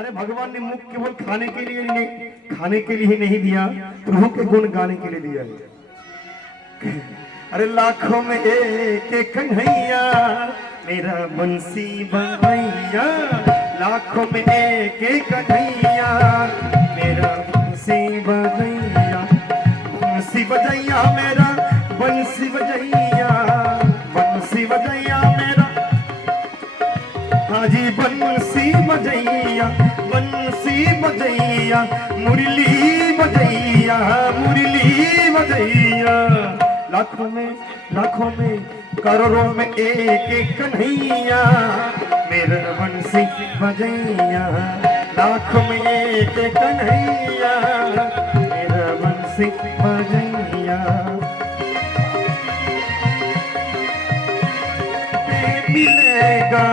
अरे भगवान ने मुख केवल खाने के लिए नहीं दिया, प्रभु के गुण गाने के लिए दिया है। अरे लाखों में एक कन्हैया मेरा बंसी बजैया, लाखों में एक कन्हैया मेरा बंसी बजैया, बंसी बजैया मेरा बंसी बजैया, बंसी बजैया मेरा हाजी बंसी बजैया, बंसी बजैया, मुरली बजैया, मुरली बजैया। लाखों में करोड़ों में एक कन्हैया मेरा बंसी बजैया, लाखों में एक कन्हैया मेरा बंसी बजैया। मिलेगा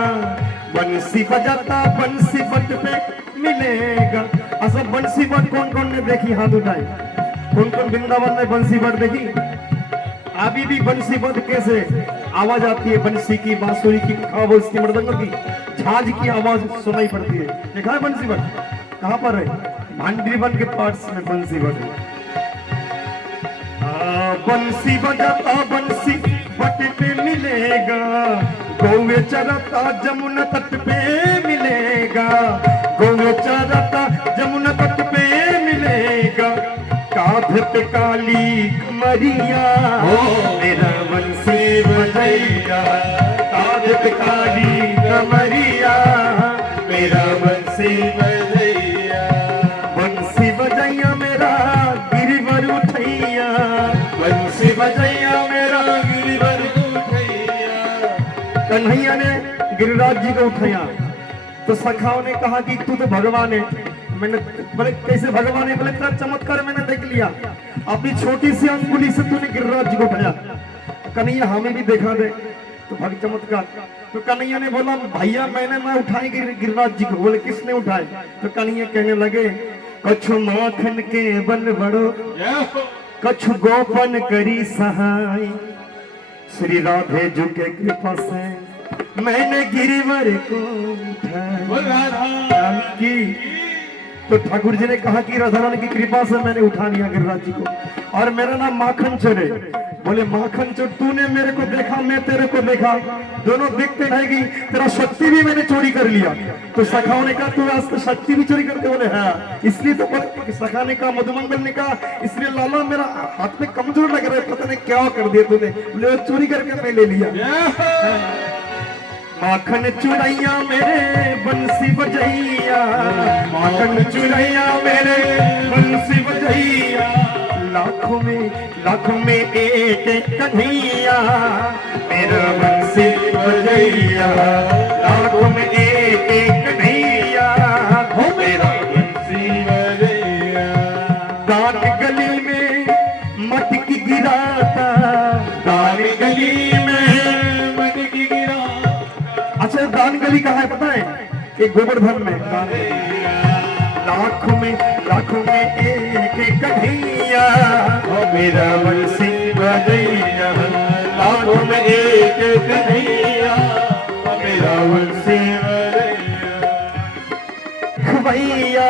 बंसी बजाता बंसी बट पे मिलेगा। अच्छा बंसी बट कौन कौन ने देखी? हाथ उठाए। कौन कौन वृंदावन में बंसी बट देखी? अभी भी बंसी बट कैसे आवाज आती है, बंसी की, बांसुरी की, खाबोज की, मृदंग की, झांझ की आवाज सुनाई पड़ती है। देखा है बंसी बट? कहाँ पर है? भांडीवन के पार्ट्स में बंसी बट है। बंसी बजाता बंसी बट पे मिलेगा, गौवे चरता जमुना तट पे मिलेगा, गौवे चरता जमुना तट पे मिलेगा। कांधे पे काली कमरिया मेरा बंसी बजैया, कांधे पे काली कमरिया मेरा बंसी बजैया, बंसी बजैया मेरा गिरिवर उठैया, बंसी बजैया मेरा गिरिवर उठैया। कन्हैया ने गिरिराज जी को उठाया तो सखाओं ने कहा कि तू तो भगवान है। मैंने बोले कैसे भगवान है? बोले तेरा चमत्कार मैंने देख लिया, अपनी छोटी सी अंगुली से तूने गिरिराज जी को उठाया। कन्हैया हमें भी देखा दे तो भग चमत्कार। तो कन्हैया ने बोला भैया मैंने ना उठाए गिरिराज जी को। बोले किसने उठाए? तो कन्हैया कहने लगे कछु माखन के बन बड़ो, कछु गोपन करी सहाय, श्री राधे जी के कृपा से मैंने गिरिवर को उठाया। तो ठाकुर जी ने कहा कि राधा रानी की कृपा से मैंने उठा लिया गिरिराज जी को। और मेरा नाम माखन चोर है। बोले माखन चोर तूने मेरे को देखा, मैं तेरे को देखा, दोनों देखते रहेगी, तेरा शक्ति भी मैंने चोरी कर लिया। तो सखाओं ने कहा तू आज तो शक्ति भी चोरी करते? बोले हाँ। इसलिए तो सखा ने कहा, मधुमंगल ने कहा इसलिए लाला मेरा हाथ में कमजोर लग रहा है, पता नहीं क्या कर दिया तूने। बोले चोरी करके मैं ले लिया। माखन चुरैया मेरे बंसी बजैया, माखन चुरैया मेरे बंसी बजैया, लाखों में एक कन्हैया मेरा बंसी बजैया, लाखों में एक कन्हैया मेरा बंसी बजैया। दान गली में मटकी गिराता, दान गली में मटकी गिराता। अच्छा दान गली कहाँ है पता है? एक गोवर्धन में। लाखों में एक कन्हैया मेरा बंसी बजैया, लाखों में एक कन्हैया मेरा बंसी बजैया। खवैया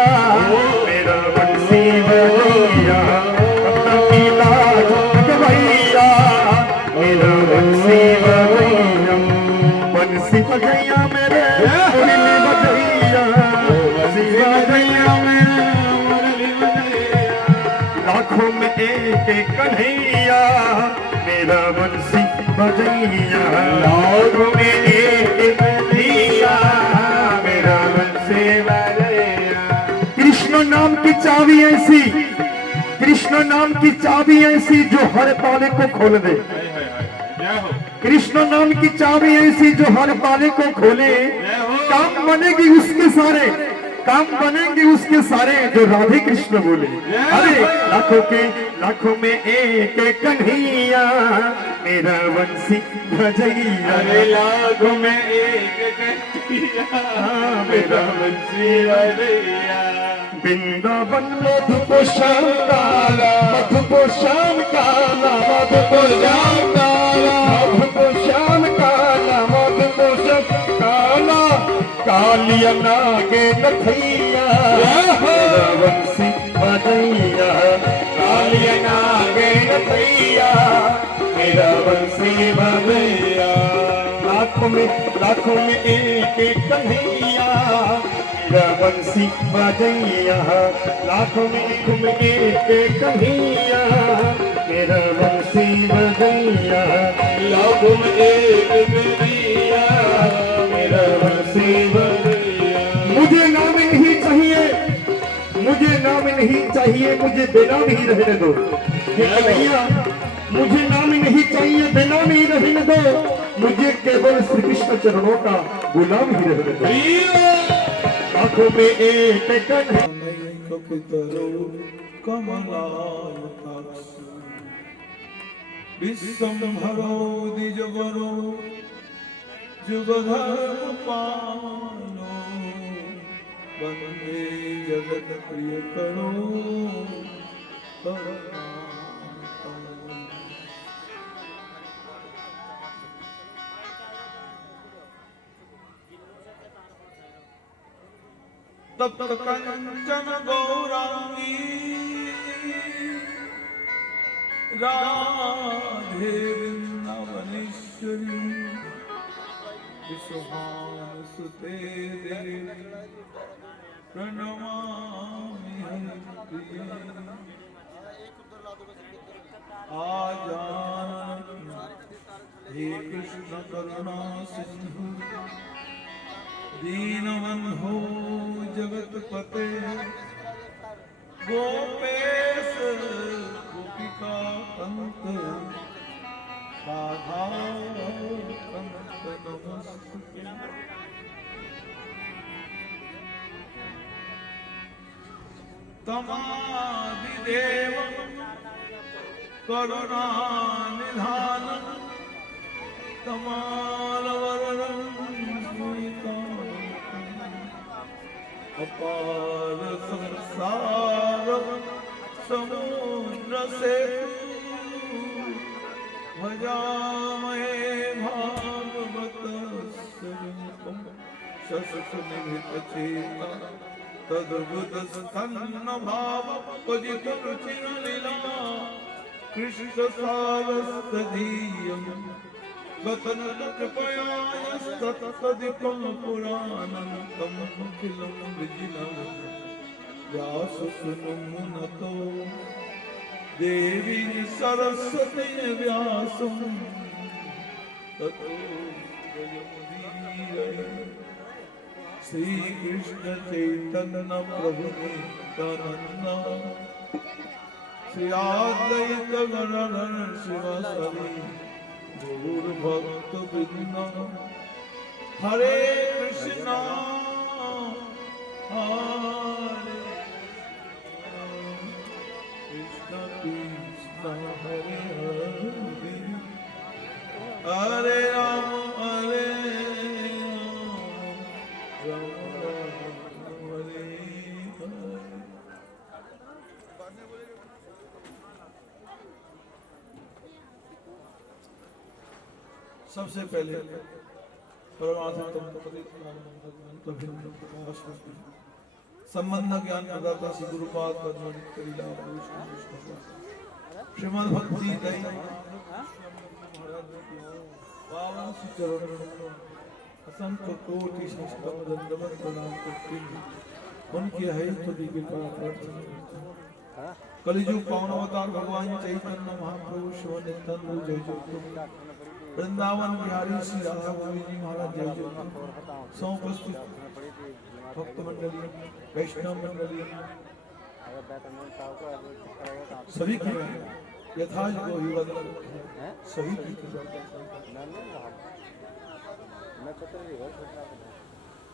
मेरा बंसी बजैया, खवैया मेरा बंसी बजैया, बंसी बजैया मेरे मुरली बजैया, बंसी बजैया मेरे मुरली बजैया। लाखों में एक कन्हैया मेरा बंसी बजैया, लाखों में एक कन्हैया मेरा बंसी बजैया। कृष्ण नाम की चाबी ऐसी, कृष्ण नाम की चाबी ऐसी जो हर ताले को खोल दे। कृष्ण नाम की चाबी ऐसी जो हर ताले को खोले, काम बनेगी उसके सारे, काम बनेंगे उसके सारे जो राधे कृष्ण बोले। अरे लाखों में एक कन्हैया मेरा बंसी बजैया, अरे लाखों में एक कन्हैया मेरा बंसी बजैया। वृंदावन मधुपुर श्याम काला, मधुपुर श्याम काला, मधुपुर श्याम काला, मधुपुर श्याम काला, मधुपुर श्याम काला, कालिया नागे कथैया मेरा बंसी बजैया कालिया नागेन भैया मेरा बंसी बजैया लाखों में एक कन्हैया मेरा बंसी बजैया लाखों में एक कन्हैया मेरा बंसी बजैया लाखों में एक कन्हैया मेरा बंसी बजैया मुझे नाम नहीं चाहिए मुझे बेनाम ही रहने दो कन्हैया मुझे नाम नहीं चाहिए बेनाम ही रहने दो मुझे केवल श्री कृष्ण चरणों का गुलाम ही रहने दो आंखों में एक कन्हैया कमलायताक्ष विश्वम्भरो द्विजवरो जुगधर्मपालो वन्दे जगत्प्रियकरो तप्त कंचन गौरांगी राधे वृंदावनेश्वरी विश्वभानुसुते देवी प्रणमामि हरिप्रिये आजानन् हे कृष्ण करुणा सिंधु दीनबन्धो जगत्पते गोपेश गोपिका कंत राधा कंत नमस्ते तमादिदेव करुणानिधानं तमालवरणं अपार संसार समुद्र से भजामहे भागवत शस्त्रनिभृत चेता तद्भुत स्तन्न भाव पजित रुचिर लीला कृष्ण सारस्तदीयम् गतन कृपयास्तत्तदिकं पुराणं तं अखिलं विजिनं व्याससुनुमुनतो देवी सरस्वती व्यासं ततो जयमुदीरये श्री कृष्ण चैतन्य प्रभु नित्यानंद श्री अद्वैत गदाधर शिवासादि गौर भक्त वृंद हरे कृष्णा हरे कृष्ण कृष्ण हरे हरे हरे राम हरे राम हरे हरे। सबसे पहले संबंध ज्ञान प्रदाता श्री गुरुपाद श्रीमद् भक्ति पावन चरण असंख्य कोटि दंडवत प्रणाम करते हैं उनकी है स्तुति कृपा प्रार्थना कलिजुग पावन अवतार भगवान चैतन्य महाप्रभु शिव नित्यानंद जय जय वृंदावन बिहारी श्री राधा गोविंद जी महाराज जय जय समुपस्थित भक्त मंडली वैष्णव मंडली सभी की यथाज को ही वंदन सभी की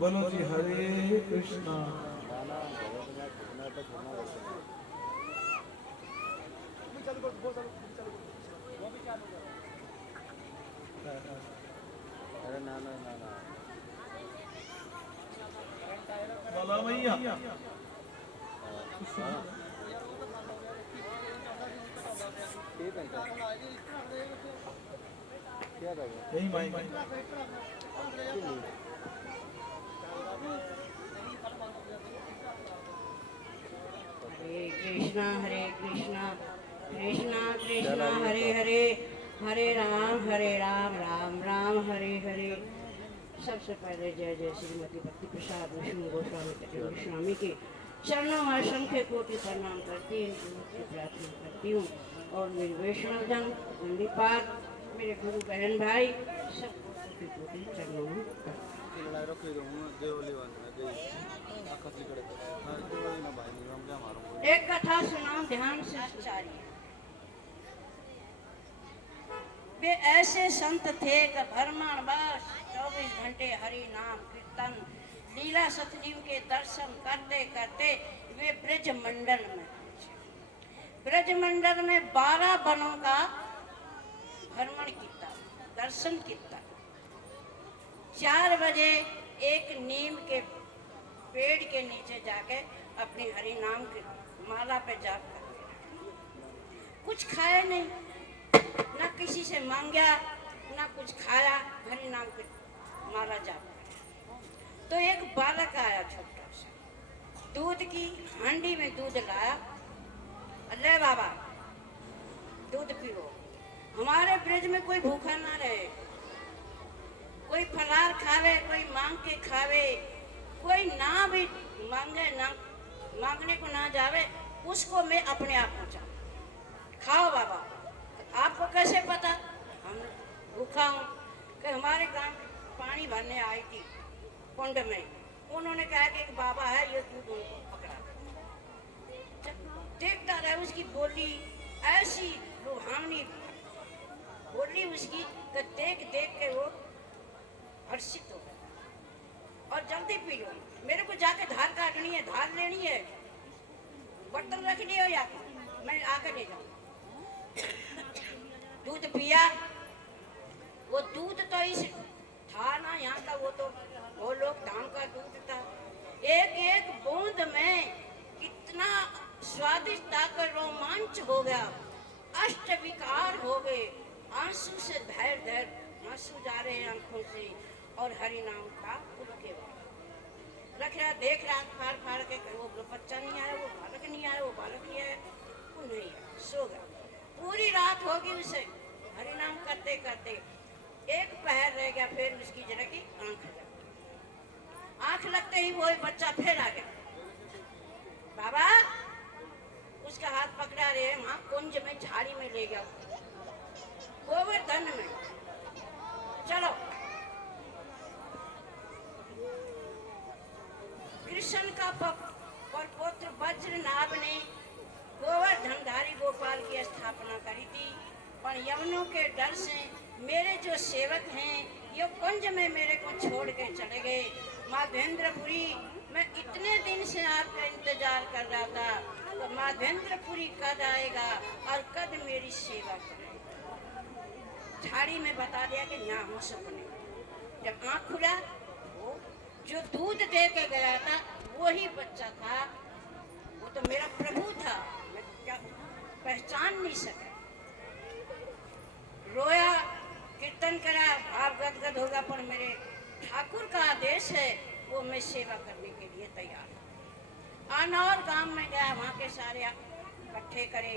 बोलो जी हरे कृष्णा अरे ना ना ना ना बाला मैया क्या था नहीं माई कृष्णा कृष्णा कृष्णा हरे हरे, हरे राम राम राम हरे हरे। सबसे पहले जय जय श्रीमती भक्ति प्रसाद विष्णु गोस्वामी कटे गोस्वामी के चरणों में असंख्य कोटि प्रणाम करती हूँ, प्रार्थना करती हूँ। और मेरे वैष्णव जन दंडीपात, मेरे गुरु बहन भाई सबको कोटि कोटि चरणों में एक कथा सुनाओ ध्यान से आचार्य। वे ऐसे संत थे कि भ्रमण बस 24 घंटे हरि नाम कीर्तन लीला सतजीव के दर्शन करते करते वे ब्रज मंडल में पहुंचे। ब्रज मंडल में 12 वनों का भ्रमण किया, दर्शन किया। 4 बजे एक नीम के पेड़ के नीचे जाके अपनी हरि नाम की माला पे जाप कर कुछ खाए नहीं, ना किसी से मांगा ना कुछ खाया, हरि नाम की माला जाप कर। तो एक बालक आया छोटा सा, दूध की हांडी में दूध लाया। अल्ले बाबा दूध पियो, हमारे ब्रज में कोई भूखा ना रहे, कोई फलार खावे, कोई मांग के खावे, कोई ना भी मांगे, ना मांगने को ना जावे, उसको मैं अपने आप पहुंचा। खाओ बाबा। आपको कैसे पता हम भूखा हूँ? कि हमारे गांव पानी भरने आई थी कुंड में, उन्होंने कहा कि एक बाबा है, ये दूध उनको पकड़ा। देखता रहे, उसकी बोली ऐसी रूहानी बोली उसकी कि देख देख के वो हर्षित हो गया। और जल्दी पी लो, मेरे को जाके धार काटनी है, धार लेनी है, बर्तन रख लियो या मैं आकर ले जाऊँ। दूध पिया। वो दूध तो इस था ना यहाँ का, वो लोग धाम का दूध था। एक एक बूंद में कितना स्वादिष्ट आकर रोमांच हो गया, अष्ट विकार हो गए, आंसू से धैर धैर आंसू जा रहे हैं आंखों से। और हरि नाम का उनके रख रहा, देख रहा, फाड़ फाड़ के, वो बच्चा नहीं आया, वो बालक नहीं आया, वो बालक नहीं आया, वो नहीं आया, सो गया। पूरी रात होगी उसे हरि नाम करते करते। एक पहर रह गया, फिर उसकी जरा की आंख लगते ही वो बच्चा फिर आ गया। बाबा उसका हाथ पकड़ा रहे, वहां कुंज में झाड़ी में ले गया, गोवर्धन में। चलो कृष्ण का पुत्र वज्रनाभ ने गोवर्धनधारी गोपाल की स्थापना करी थी, पर यवनों के डर से मेरे जो सेवक हैं ये कुंज में मेरे को छोड़ के चले गए। माधवेंद्रपुरी मैं इतने दिन से आपका इंतजार कर रहा था, तो माधवेंद्रपुरी कद आएगा और कद मेरी सेवा करेगा। झाड़ी में बता दिया कि ना हो सपने। जब आँख खुला, वो जो दूध दे के गया था वही बच्चा था, वो तो मेरा प्रभु था, मैं क्या पहचान नहीं सका। रोया, कीर्तन करा, भाव गदगद होगा, पर मेरे ठाकुर का आदेश है, वो मैं सेवा करने के लिए तैयार हूँ। अनौर गांव में गया, वहाँ के सारे इकट्ठे करे,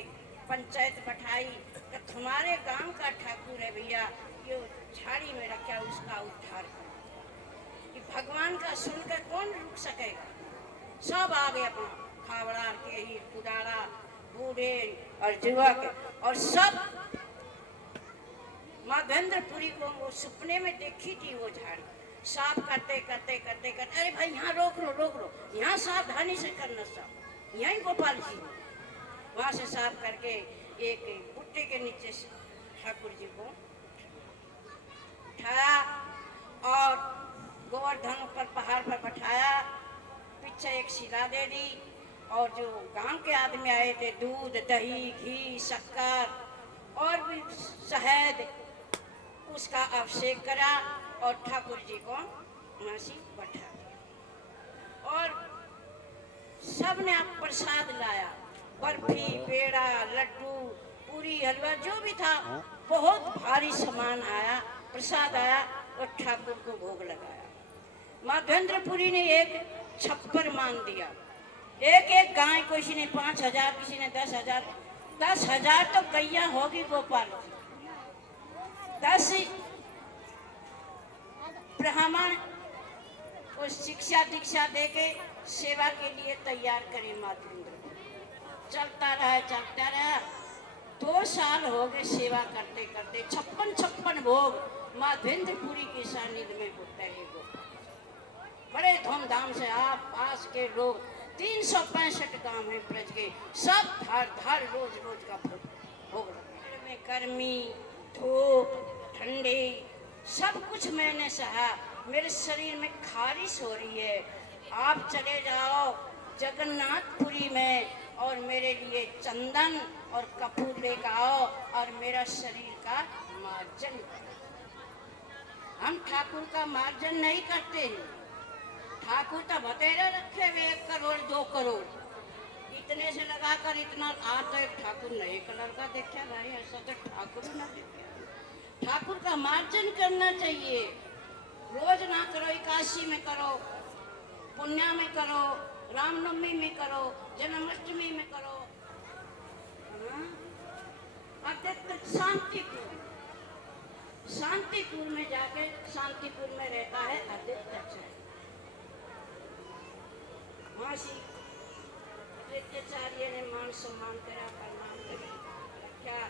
पंचायत बैठाई कि तुम्हारे गांव का ठाकुर है भैया, ये झाड़ी में रखा, उसका उद्धार करो। कि भगवान का सुनकर कौन रुक सकेगा? सब आ गए, अपना खावड़ा के ही कुदारा, बूढ़े और युवक, और सब माधवेंद्रपुरी को वो सपने में देखी थी। वो झाड़ी साफ करते करते करते करते, अरे भाई यहाँ रोक लो, यहाँ सावधानी से करना, साफ यहीं गोपाल जी। वहाँ से साफ करके एक बुट्टे के नीचे से ठाकुर जी को उठाया और गोवर्धन ऊपर पहाड़ पर बैठाया, पीछे एक शिला दे दी, और जो गांव के आदमी आए थे, दूध दही घी शक्कर और भी शहद, उसका अभिषेक करा और ठाकुर जी को वहाँ से बैठा दिया। और सब ने आप प्रसाद लाया, बर्फी, पेड़ा, लड्डू, पूरी, हलवा, जो भी था, बहुत भारी सामान आया, प्रसाद आया और ठाकुर को भोग लगाया। माधवेंद्रपुरी ने एक छप्पर मान दिया, एक एक गाय किसी ने 5,000, किसी ने 10,000। 10,000 तो गैया होगी गोपाल। 10 ब्राह्मण को शिक्षा दीक्षा देके सेवा के लिए तैयार करे माधवेंद्र। चलता रहा 2 साल हो गए सेवा करते करते। 56 भोग माधवेंद्रपुरी के सानिध्य में होता है। बड़े धूमधाम से आप पास के लोग 365 गांव में ब्रज के सब धार रोज रोज का भोग में गर्मी धूप ठंडी सब कुछ मैंने सहा। मेरे शरीर में खारिश हो रही है। आप चले जाओ जगन्नाथपुरी में और मेरे लिए चंदन और कपूर लेकर आओ और मेरा शरीर का मार्जन करो। हम ठाकुर का मार्जन नहीं करते हैं। ठाकुर तो बतेरे रखे हुए 1 करोड़ 2 करोड़ इतने से लगाकर इतना आता है। ठाकुर नए कलर का देखा भाई, ऐसा तो ठाकुर ना देखा। ठाकुर का मार्जन करना चाहिए। रोज ना करो, एकादशी में करो, पुण्या में करो, रामनवमी में करो, जन्माष्टमी में करो। आदित्य शांतिपुर में जाके शांतिपुर में रहता है आदित्य। मासी आदित्याचार्य ने मान सम्मान करा, प्रणाम करा। क्या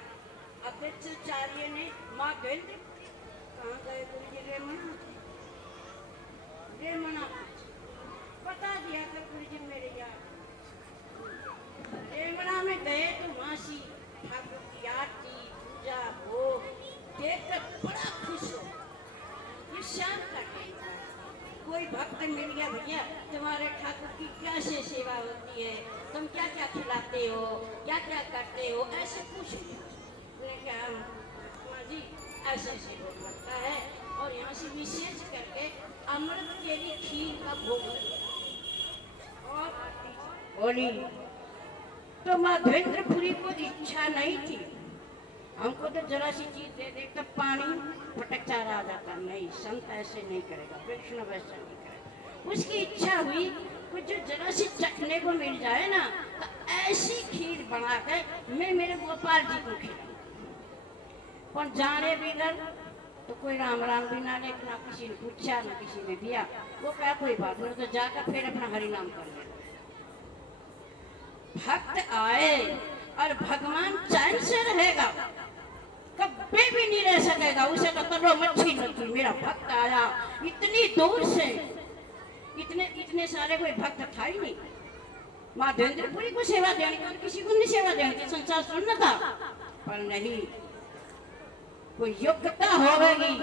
आदित्याचार्य ने माँ गंध कहाँ गए गुरु जी? रेमना बता दिया कर गुरु जी मेरे यार। रेमना में गए तो मासी ठाकुर की आरती पूजा भोग देखकर बड़ा खुश हो। ये शाम का टाइम था। कोई भक्त मिल गया, भैया तुम्हारे ठाकुर की कैसे सेवा होती है, तुम क्या क्या खिलाते हो, क्या क्या करते हो, ऐसे पूछ लिया। माँ जी ऐसे ऐसे भोग लगता है और यहाँ से विशेष करके अमृत केली खीर का भोग और बोली। तो माधवेंद्रपुरी को इच्छा नहीं थी। हमको तो जरा सी चीज दे दे तो पानी फटक चारा आ जाता। नहीं, संत ऐसे नहीं करेगा, वैष्णव ऐसा नहीं करेगा। उसकी इच्छा हुई कुछ जो जरा सी चखने को मिल जाए ना, तो ऐसी खीर बना के मैं मेरे गोपाल जी को खिलाऊं। पर जाने बिगर तो कोई राम राम भी ना ले, ना किसी ने पूछा ना किसी ने दिया। वो क्या कोई बात नहीं, तो जाकर फिर अपना हरि नाम कर ले। भक्त आए और भगवान चैन से रहेगा, कभी भी नहीं रह सकेगा। उसे तो तलो मच्छी नहीं। मेरा भक्त आया इतनी दूर से, इतने सारे कोई भक्त था ही नहीं। माधवेंद्रपुरी को सेवा देने का किसी को नहीं सेवा देने की संसार सुनना था, पर नहीं, कोई योग्यता होगी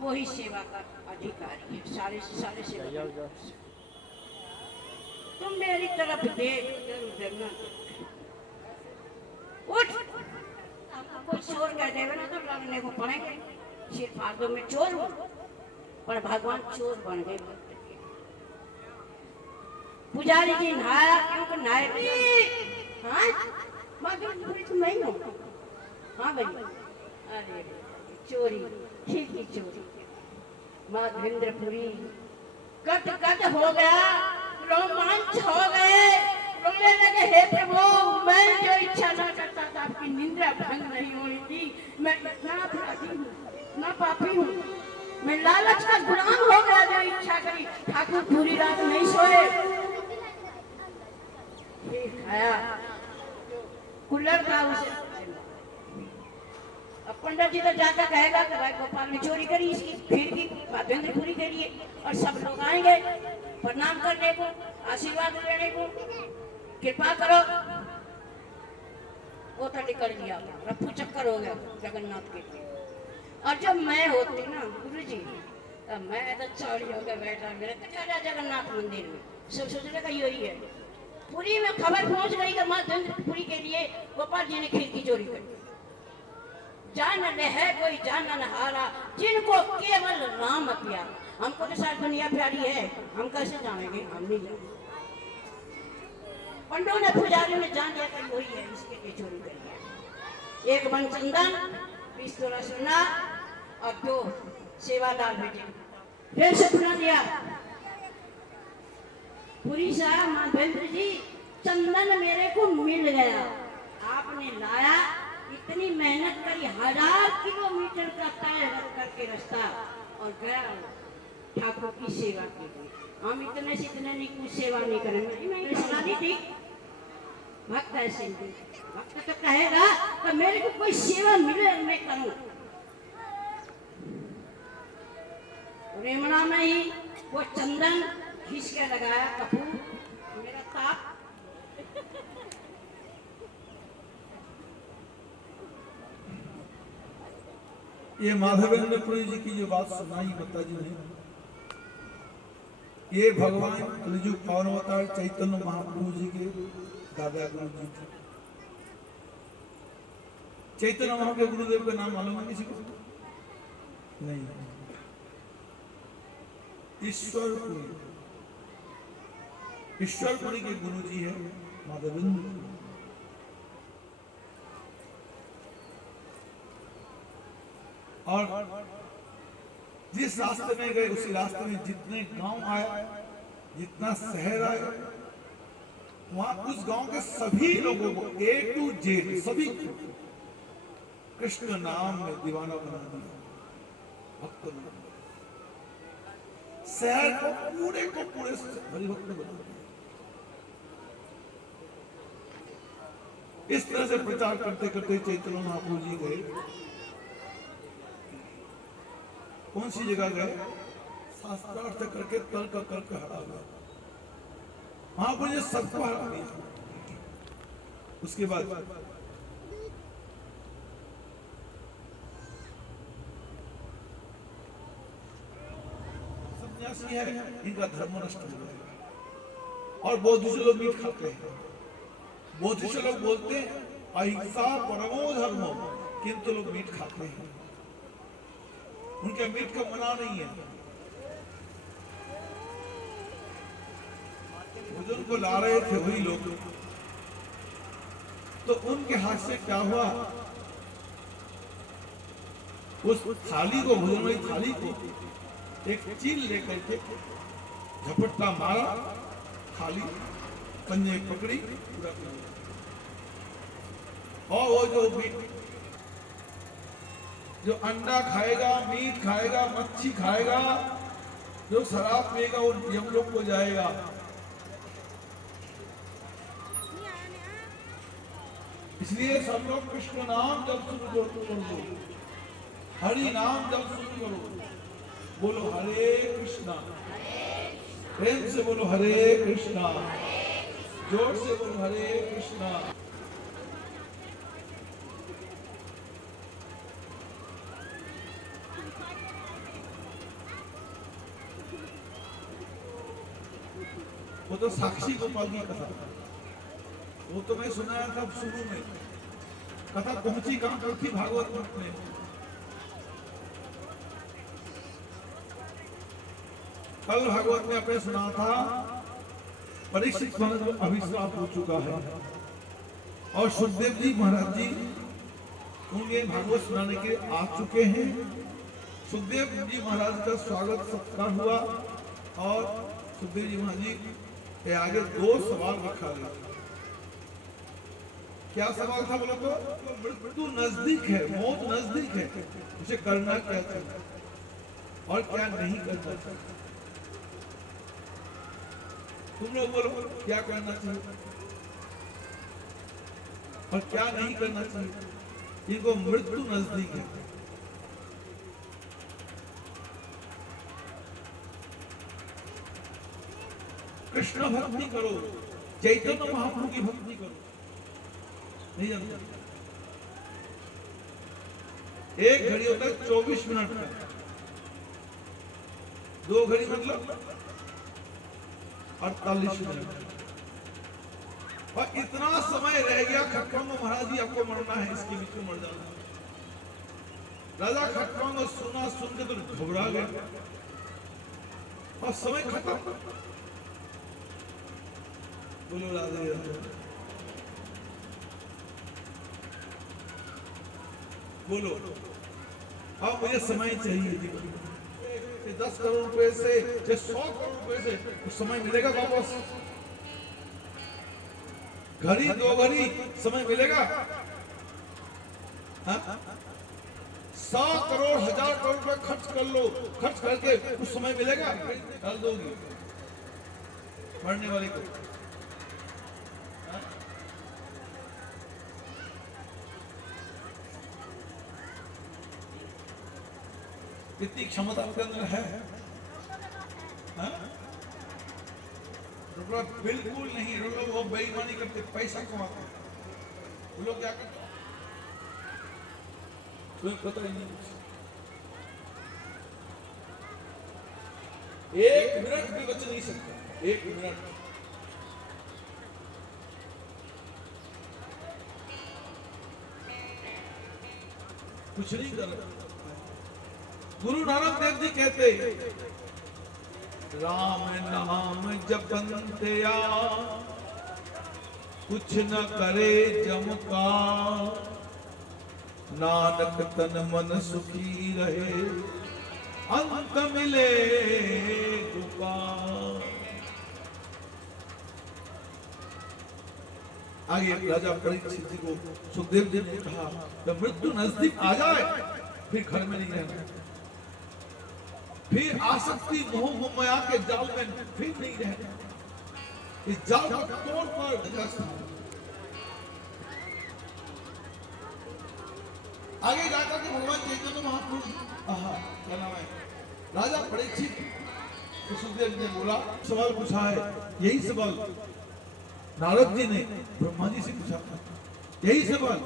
वो ही सेवा का अधिकारी है। सारे से सारे सेवा तुम मेरी तरफ देख जरूर उठ। कोई चोर कह देवे ना तो लड़ने को पड़ेंगे। सिर फाड़ दो, मैं चोर हूँ, पर भगवान चोर बन गए। पुजारी जी नहाया क्यों? नहाए हाँ माधवेंद्रपुरी तो नहीं हूँ। हाँ भैया, अरे चोरी, ठीक ही चोरी। माधवेंद्रपुरी कट कट हो गया, रोमांच हो गए, रोने लगे। हे प्रभु, मैं जो इच्छा ना करता था आपकी निंदा भंग नहीं हुई थी। मैं इतना अपराधी हूँ, इतना पापी हूँ। मैं लालच का गुलाम हो गया। जो इच्छा करी ठाकुर पूरी रात नहीं सोए। खाया कुल्लड़ था उसे। अब पंडित जी तो जाकर कहेगा कि भाई गोपाल ने चोरी करी, इसकी खीर की माधवेंद्रपुरी के लिए, और सब लोग आएंगे प्रणाम करने को, आशीर्वाद लेने को, कृपा करो। वो तो निकल गया, रफू चक्कर हो गया जगन्नाथ के लिए। और जब मैं होती ना गुरु जी, तब मैं तो चौड़ी होकर बैठा मेरे तो जगन्नाथ मंदिर में। सब सोचने का यही है। पुरी में खबर पहुंच गई कि माधवेंद्रपुरी के लिए गोपाल जी ने खीर की चोरी करी। जान न है कोई जान न हारा, जिनको केवल राम प्यारा। हमको तो सारी दुनिया प्यारी है, हम कैसे जानेंगे? हम नहीं जानेंगे। पंडों ने पुजारियों ने जान लिया कि वही है, इसके लिए चोरी करी है। 1 बन चंदन, 20 तोला सोना और 2 सेवादार भेजे। फिर से सुना दिया पुरी साहब माधवेंद्र जी, चंदन मेरे को मिल गया। आपने लाया, इतनी मेहनत करी, 1000 किलोमीटर का तय करके रास्ता, और गया ठाकुर की सेवा के लिए। हम इतने से इतने नहीं, कुछ सेवा नहीं करेंगे। मैं कृष्णा नहीं ठीक, भक्त ऐसे नहीं। भक्त तो कहेगा तो मेरे को कोई सेवा मिले मैं करूं। रेमना में ही वो चंदन खींच के लगाया, कपूर मेरा ताप। ये माधवेंद्र पुरी जी की जो बात सुनाई माता जी ने, ये भगवान कलिजुग पावन अवतार चैतन्य महाप्रभु जी के दादा गुरु जी थे। चैतन्य महाप्रभु के गुरुदेव का नाम मालूम है किसी को? नहीं। ईश्वरपुरी, ईश्वरपुरी के गुरु जी है माधवेंद्र। और जिस रास्ते में गए उसी रास्ते में जितने गांव आए, जितना शहर आए, वहां उस गांव के सभी लोगों को A to Z सभी कृष्ण नाम में दीवाना बना दिया। भक्त शहर को पूरे हरिभक्त बना दिया। इस तरह से प्रचार करते करते चैतन्य महाप्रभु जी गए। कौन सी जगह गए? शास्त्रार्थ करके तर्क करके हरा गया। महाप्रभु जी सबको हरा दिया। उसके बाद सन्यासी है, इनका धर्म नष्ट हो गया। और बौद्धिस्ट लोग मीट खाते हैं। बौद्धिस्ट लोग बोलते हैं अहिंसा परमो धर्मो, किंतु लोग मीट खाते हैं। उनके मीट का मना नहीं है। भोजन को ला रहे थे वही लोग, तो उनके हाथ से क्या हुआ, उस थाली को, भोजन वाली थाली को एक चील लेकर के झपट्टा मारा, थाली पंजे पकड़ी, पूरा और वो जो मीट, जो अंडा खाएगा, मीट खाएगा, मच्छी खाएगा, जो शराब पिएगा वो यमलोक को जाएगा। इसलिए सब लोग कृष्ण नाम जब शुरू करो, हरि नाम जब शुरू करो, बोलो हरे कृष्णा, प्रेम से बोलो हरे कृष्णा, जोर से बोलो हरे कृष्णा। वो तो साक्षी गोपाल की कथा, वो तो मैं सुनाया था शुरू में। कथा पहुंची कहां पर थी? भागवत में। कल भागवत में आपने सुना था परीक्षित महाराज अभिश्राप हो चुका है और सुखदेव जी महाराज जी उनके भागवत सुनाने के लिए आ चुके हैं। सुखदेव जी महाराज का स्वागत सत्कार हुआ और सुखदेव जी महाराज जी के आगे 2 सवाल रखा गया। क्या सवाल था बोलो तो? मृत्यु नजदीक है, मौत नजदीक है, उसे करना क्या चाहिए और क्या नहीं करना चाहिए। तुम लोग बोलो क्या करना चाहिए और क्या नहीं करना चाहिए। इनको मृत्यु नजदीक है। कृष्ण भक्ति करो, चैतन्य महाप्रभु की भक्ति करो। नहीं जानते? एक घड़ी होता है 24 मिनट का, 2 घड़ी मतलब 48 मिनट। और इतना समय रह गया, खटवांग महाराज जी आपको मरना है, इसके बीच में मर जाना। राजा खटवांग सुना, सुन के तो घबरा गया और समय खत्म। बोलो राधे राधे, बोलो अब मुझे समय चाहिए। से 10 करोड़ रुपए से 100 करोड़ रुपए से कुछ समय मिलेगा वापस? घड़ी 2 घड़ी समय मिलेगा? 100 करोड़ 1000 करोड़ रुपए खर्च कर लो, खर्च करके कुछ समय मिलेगा? डाल दोगी मरने वाले को। कितनी क्षमता आपके अंदर है? बिल्कुल नहीं। लोग वो बेईमानी करते, पैसा कमाते हैं। वो लोग क्या करते हैं तुम्हें पता ही नहीं। एक मिनट भी बच नहीं सकता, एक मिनट। कुछ नहीं कर रहा। गुरु नानक देव जी कहते, राम नाम जपंतया कुछ न करे जम का, नानक तन मन सुखी रहे अंत मिले गोपाल। आगे राजा परीक्षित जी को सुखदेव जी ने कहा, जब मृत्यु नजदीक आ जाए फिर घर में नहीं रहना, फिर आसक्ति मोह माया के जाल में फिर नहीं रहना। इस जाल को तोड़कर आगे जाकर के भगवान चैतन्य महाप्रभु क्या नाम है, राजा परीक्षित तो सुखदेव ने बोला, सवाल पूछा है। यही सवाल नारद जी ने ब्रह्मा जी से पूछा था, यही सवाल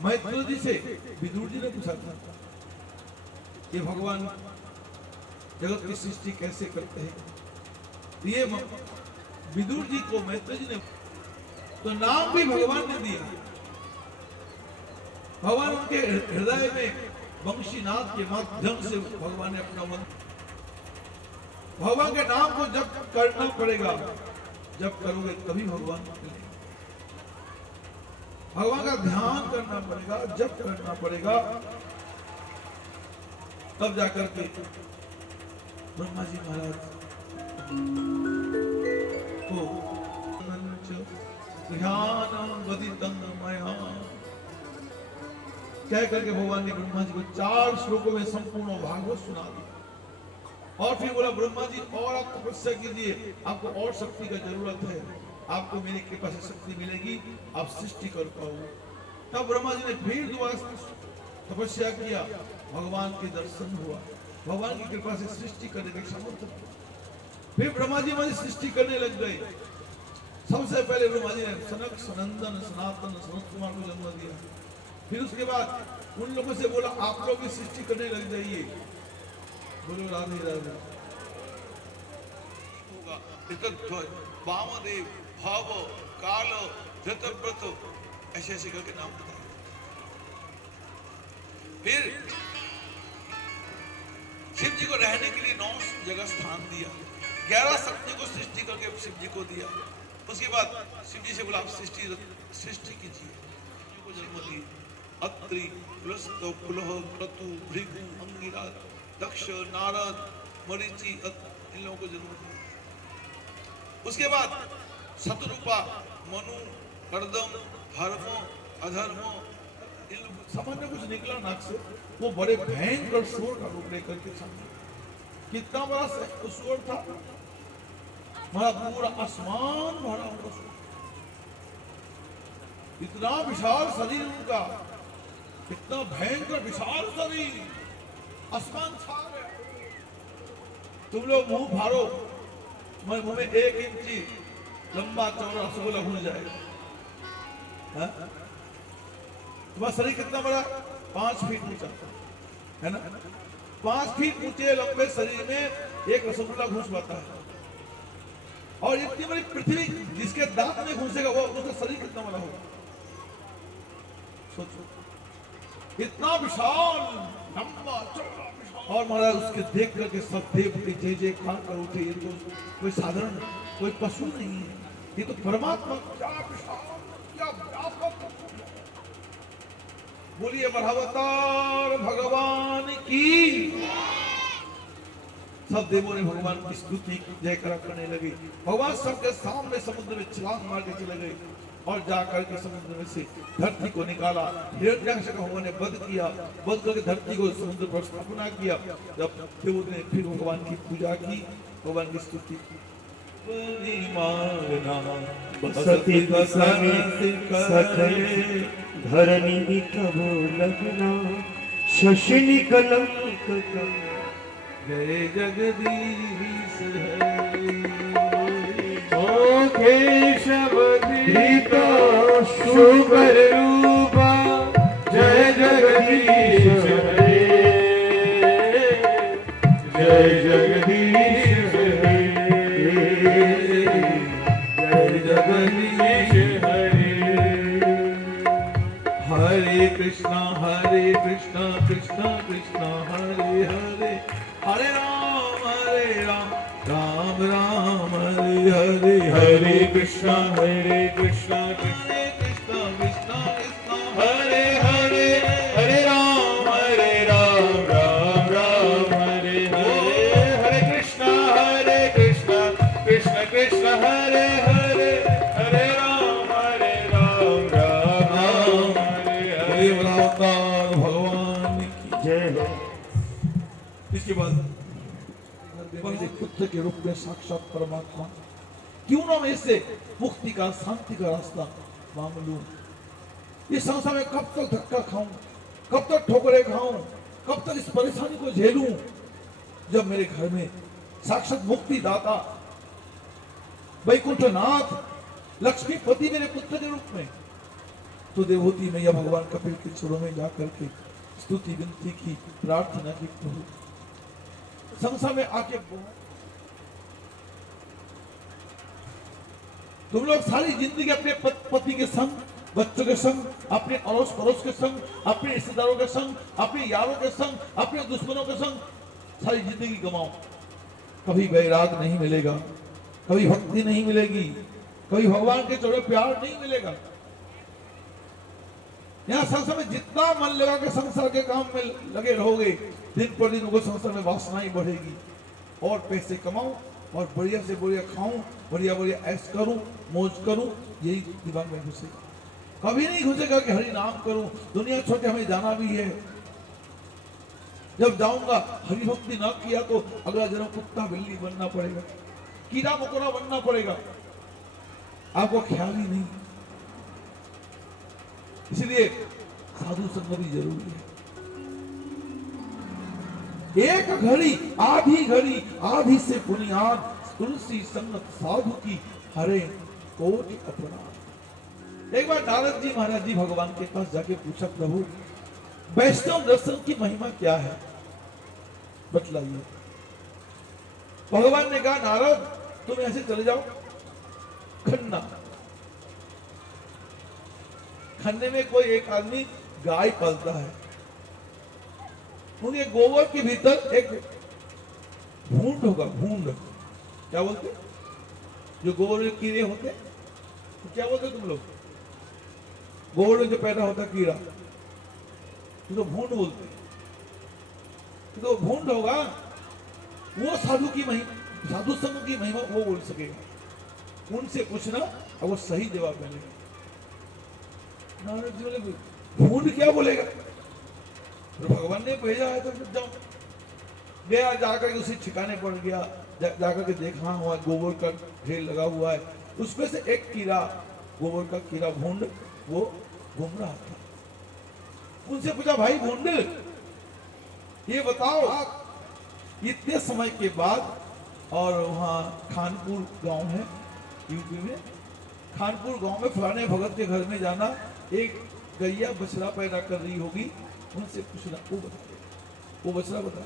मैत्र जी से विदुर जी ने पूछा था। ये भगवान जगत की सृष्टि कैसे करते हैं, ये विदुर जी को मैत्र जी ने तो नाम भी भगवान ने दिया। भगवान उनके हृदय में वंशीनाथ के माध्यम से भगवान ने अपना मन, भगवान के नाम को जब करना पड़ेगा, जब करोगे तभी भगवान मिलेंगे। भगवान का ध्यान करना पड़ेगा, जब करना पड़ेगा तब जाकर के ब्रह्मा जी महाराज को कह करके भगवान ने ब्रह्मा जी को 4 श्लोकों में संपूर्ण भागवत सुना दिया। और फिर बोला, ब्रह्मा जी और आप तपस्या कीजिए, आपको और शक्ति का जरूरत है, आपको मेरी कृपा से शक्ति मिलेगी, आप सृष्टि कर पाओगे। तब ब्रह्मा जी ने फिर दोबारा तपस्या किया, भगवान के दर्शन हुआ, भगवान की कृपा से सृष्टि करने का सामर्थ्य। फिर ब्रह्मा जी मुझे सृष्टि करने लग गए। सबसे पहले ब्रह्मा जी ने सनक सनंदन सनातन सनत कुमार को जन्म दिया। फिर उसके बाद उन लोगों से बोला, आप लोग भी सृष्टि करने लग जाइए। बोलो राधे राधे। वामदेव भाव काल धृतव्रत ऐसे ऐसे करके नाम बताया। फिर शिव जी को रहने के लिए 9 जगह स्थान दिया, 11 शक्ति को सृष्टि करके शिव जी को दिया। उसके बाद शिव जी से बोला, आप सृष्टि कीजिए। शिव को जन्म दिए अत्रि पुलस्त्य पुलह क्रतु भृगु अंगिरा दक्ष नारद मरीचि इन लोगों को जन्म दिया। उसके बाद शतरूपा मनु कर्दम धर्म अधर्म, सामान्य कुछ निकला नाक से, वो बड़े भयंकर शोर का रूप लेकर के सामने। कितना बड़ा शोर था, हमारा पूरा आसमान भरा हुआ शोर, इतना विशाल शरीर उनका, कितना भयंकर विशाल शरीर, आसमान छा गया। तुम लोग मुंह फाड़ो, तुम्हारे मुंह में 1 इंची लंबा चौड़ा रसगुल्ला घुस जाएगा। तुम्हारा शरीर कितना बड़ा, 5 फीट ऊंचा है ना। 5 फीट ऊंचे लंबे शरीर में एक रसगुल्ला घुस पाता है। और इतनी बड़ी पृथ्वी जिसके दांत में घुसेगा, वो उसका शरीर कितना बड़ा होगा, सोचो। इतना विशाल लंबा चौड़ा विशाल। और महाराज उसके देख करके सब देवते जय जय खा कर उठे। ये तो कोई साधारण, कोई पशु नहीं है, ये तो परमात्मा। क्या विशाल, क्या व्यापक। बोलिए बड़ावतार भगवान की। सब देवों ने भगवान की स्तुति जय करा करने लगे। भगवान सबके सामने समुद्र में छलांग मार के चले गए और जाकर के समुद्र में से धरती को निकाला। हिरण्यकश्यप का भगवान ने वध किया, वध करके धरती को समुद्र पर स्थापना किया। जब देवों ने फिर भगवान की पूजा की, भगवान की स्तुति की। सती सखय धरणी कबो लगना शशिनी कलंक जय जगदीश ओ केशव धीता शुभर रूपा जय जगदीश हरे जय जगदीश जय जगदीश हरे कृष्णा कृष्णा कृष्णा हरे हरे हरे राम राम राम हरे हरे हरे कृष्णा कृष्णा कृष्णा कृष्णा हरे हरे हरे राम राम राम हरे हरे हरे कृष्णा कृष्ण कृष्ण हरे हरे हरे राम राम राम हरे हरे अवतार भगवान की जय हो। इसके बाद बंदे पुत्र के रूप में साक्षात परमात्मा, क्यों ना मैं इससे मुक्ति का शांति का रास्ता मांग लूं। इस संसार में कब तक धक्का खाऊं, कब तक ठोकरे खाऊं, कब तक इस परेशानी को झेलूं, जब मेरे घर में साक्षात मुक्ति दाता वैकुंठनाथ लक्ष्मीपति मेरे पुत्र के रूप में। तो देवहूति मैया भगवान कपिल के चरणों में जाकर के स्तुति विनती की, प्रार्थना की, प्रभु संसार में आके तुम लोग सारी जिंदगी अपने पति के संग, बच्चों के संग, अपने अड़ोस पड़ोस के संग, अपने रिश्तेदारों के संग, अपने यारों के संग, अपने दुश्मनों के संग सारी जिंदगी गमाओ, कभी वैराग नहीं मिलेगा, कभी भक्ति नहीं मिलेगी, कभी भगवान के चौड़े प्यार नहीं मिलेगा। यहाँ संसार में जितना मन लगा के संसार के काम में लगे रहोगे, दिन पर दिन उनको संसार में वासनाएं बढ़ेगी। और पैसे कमाऊं और बढ़िया से बढ़िया खाऊं, बढ़िया बढ़िया ऐश करूं, मौज करूं, यही दिमाग में घुसेगा। कभी नहीं घुसेगा कि हरि नाम करूं, दुनिया छोड़ के हमें जाना भी है। जब जाऊंगा हरि भक्ति ना किया तो अगला जन्म कुत्ता बिल्ली बनना पड़ेगा, कीड़ा मकोड़ा बनना पड़ेगा। आपको ख्याल ही नहीं। इसलिए साधु संग भी जरूरी है। एक घड़ी आधी से बुनियाद, तुलसी संगत साधु की हरे कोटि अपराध। एक बार नारद जी महाराज जी भगवान के पास जाके पूछा, प्रभु वैष्णव दर्शन की महिमा क्या है, बतलाइए। भगवान ने कहा, नारद तुम ऐसे चले जाओ खन्ना, खन्ने में कोई एक आदमी गाय पालता है, उनके गोबर के भीतर एक भूंड होगा। भूंड क्या बोलते, जो गोबर में कीड़े होते, तो क्या बोलते तुम लोग, गोबर में जो पैदा होता कीड़ा, तो भूंड बोलते। तो भूंड होगा, वो साधु की महिमा, साधु संग की महिमा वो बोल सकेगा। उनसे पूछना और वो सही जवाब मिलेगा। नारद जी बोले, भूंड क्या बोलेगा? तो भगवान ने भेजा है तो जाओ। गया, जाकर के उसी ठिकाने पर गया, जाकर के देखा हुआ गोबर का ढेर लगा हुआ है, उसमें से एक कीड़ा, गोबर का कीड़ा भूंड, वो घूम रहा था। उनसे पूछा, भाई भूंड ये बताओ, इतने समय के बाद, और वहाँ खानपुर गांव है यूपी में, खानपुर गांव में फलाने भगत के घर में जाना, एक गैया बछड़ा पैदा कर रही होगी, उनसे पूछना, वो बता दे, वो बछड़ा बता।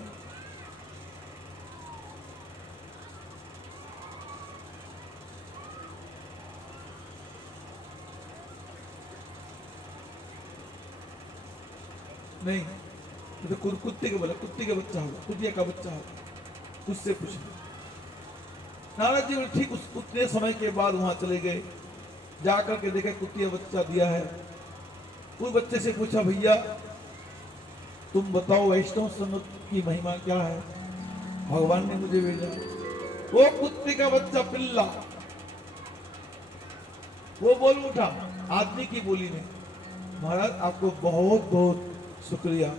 नहीं तो कुत्ते के बोला, कुत्ते का बच्चा होगा, कुतिया का बच्चा होगा, उससे पूछना। नारद जी ठीक उतने समय के बाद वहां चले गए, जाकर के देखे कुतिया बच्चा दिया है। उस बच्चे से पूछा, भैया तुम बताओ वैष्णव संगत की महिमा क्या है? भगवान ने मुझे भेजा। वो कुत्ते का बच्चा पिल्ला वो बोल उठा आदमी की बोली में, महाराज आपको बहुत बहुत शुक्रिया,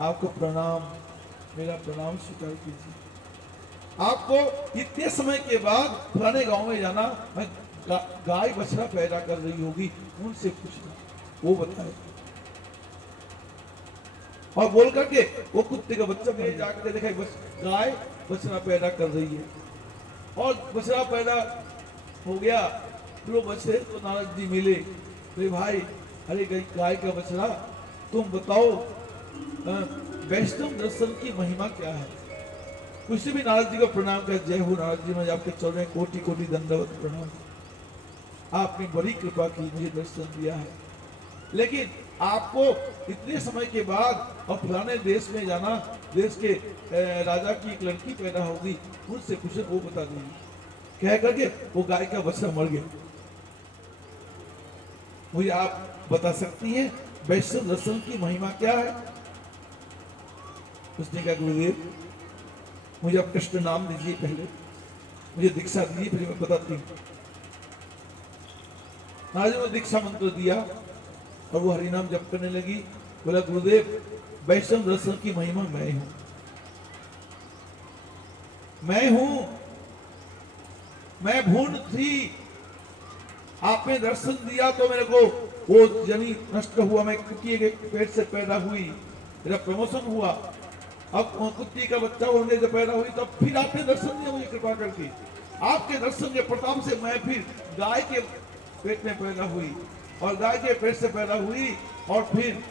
आपको प्रणाम, मेरा प्रणाम स्वीकार कीजिए। आपको इतने समय के बाद फलाने गांव में जाना, मैं गाय बछड़ा पैदा कर रही होगी, उनसे पूछना, वो बताए। और बोल करके वो कुत्ते का बच्चा मैंने जाकर देखा, गाय बछड़ा पैदा कर रही है और बछड़ा पैदा हो गया। फिर वो बछड़े तो नारद जी मिले, अरे भाई, अरे गाय का बछड़ा, तुम बताओ वैष्णव दर्शन की महिमा क्या है। उससे भी नारद जी को प्रणाम कर, जय हो नारद जी, मैं आपके चरण कोटि कोटि दंडवत प्रणाम, आपने बड़ी कृपा की, मुझे दर्शन दिया है। लेकिन आपको इतने समय के बाद और फलाने देश में जाना, देश के राजा की एक लड़की पैदा होगी, उनसे कुछ वो बता दीजिए। कह करके वो गाय का बच्चा मर गया। मुझे आप बता सकती हैं वैष्णव दर्शन की महिमा क्या है? उसने कहा गुरुदेव मुझे आप कृष्ण नाम दीजिए, पहले मुझे दीक्षा दीजिए, फिर मैं बताती हूँ। महाराज ने दीक्षा मंत्र दिया और वो हरिनाम जप करने लगी। बोला गुरुदेव वैष्णव दर्शन की महिमा मैं हूं, मैं भून थी, आपने दर्शन दिया तो मेरे को वो जनी नष्ट हुआ, मैं कुत्ती के पेट से पैदा हुई, मेरा प्रमोशन हुआ। अब कुत्ती का बच्चा होने से पैदा हुई, तब फिर आपने दर्शन दिया मुझे कृपा करके। आपके दर्शन के प्रताप से मैं फिर गाय के पेट में पैदा हुई और गाय के पेट से पैदा हुई और फिर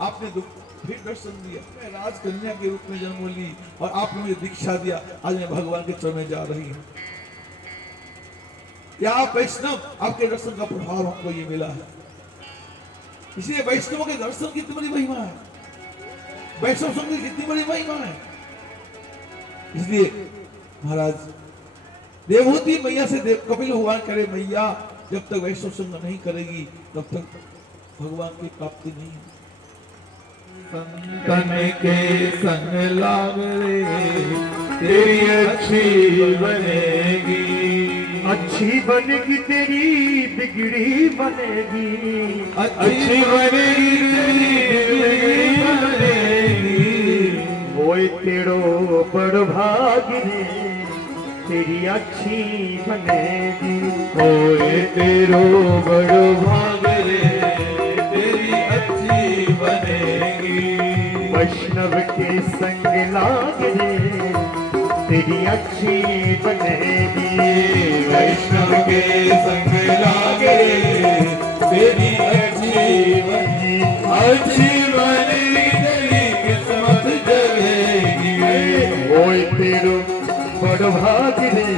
आपने फिर दर्शन दिया, मैं राजकन्या के रूप में जन्म ली और आपने मुझे दीक्षा दिया। आज मैं भगवान के चरण में जा रही हूँ। या वैष्णव आपके दर्शन का प्रभाव हमको ये मिला है। इसलिए वैष्णव के दर्शन की कितनी बड़ी महिमा है, वैष्णव संघ की कितनी बड़ी महिमा है। इसलिए महाराज देवहूति मैया से कपिल भगवान करे, मैया जब तक वैष्णव संग नहीं करेगी तब तक भगवान की प्राप्ति नहीं है। संतन के संग लाग रे, तेरी अच्छी बनेगी, अच्छी बनेगी तेरी बिगड़ी बनेगी, अच्छी बनेगी तेरी बनेगी। वो तेरो बड़ भाग रे, तेरी अच्छी बनेगी। ओए तेरो बड़ो भाग रे, तेरी अच्छी बनेगी। वैष्णव के संग लाग रे, तेरी अच्छी बनेगी। वैष्णव के संग लागे, तेरी अच्छी बनेगी, अच्छी बनेगी, तेरी किस्मत जगेगी। ओए तेरो बड़ भाग रे,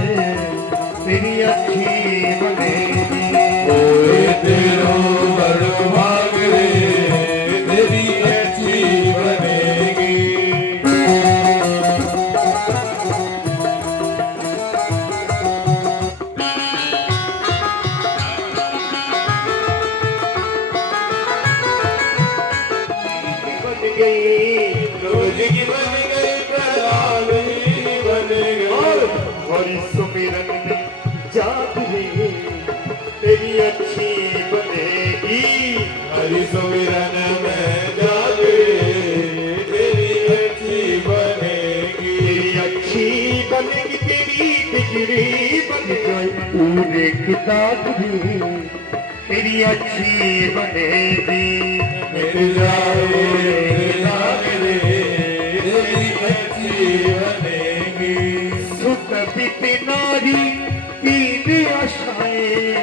तेरी अच्छी बनेगी। ओए तेरो बड़ भाग रे, तेरी अच्छी बनेगी। बन गई रोज की बन गई, प्रयाग ही बन गई। और हरि सुमिरन में जाग रे, तेरी अच्छी बनेगी। हरि सुमिरन में जागे, तेरी अच्छी बनेगी। तेरी अच्छी बनेगी, तेरी बिगड़ी बन जाए पूरे किताब रे, तेरी अच्छी बनेगी। मिट जाए दाग रे, तेरी अच्छी बनेगी। सुख बीते नारी तीन आशाएं,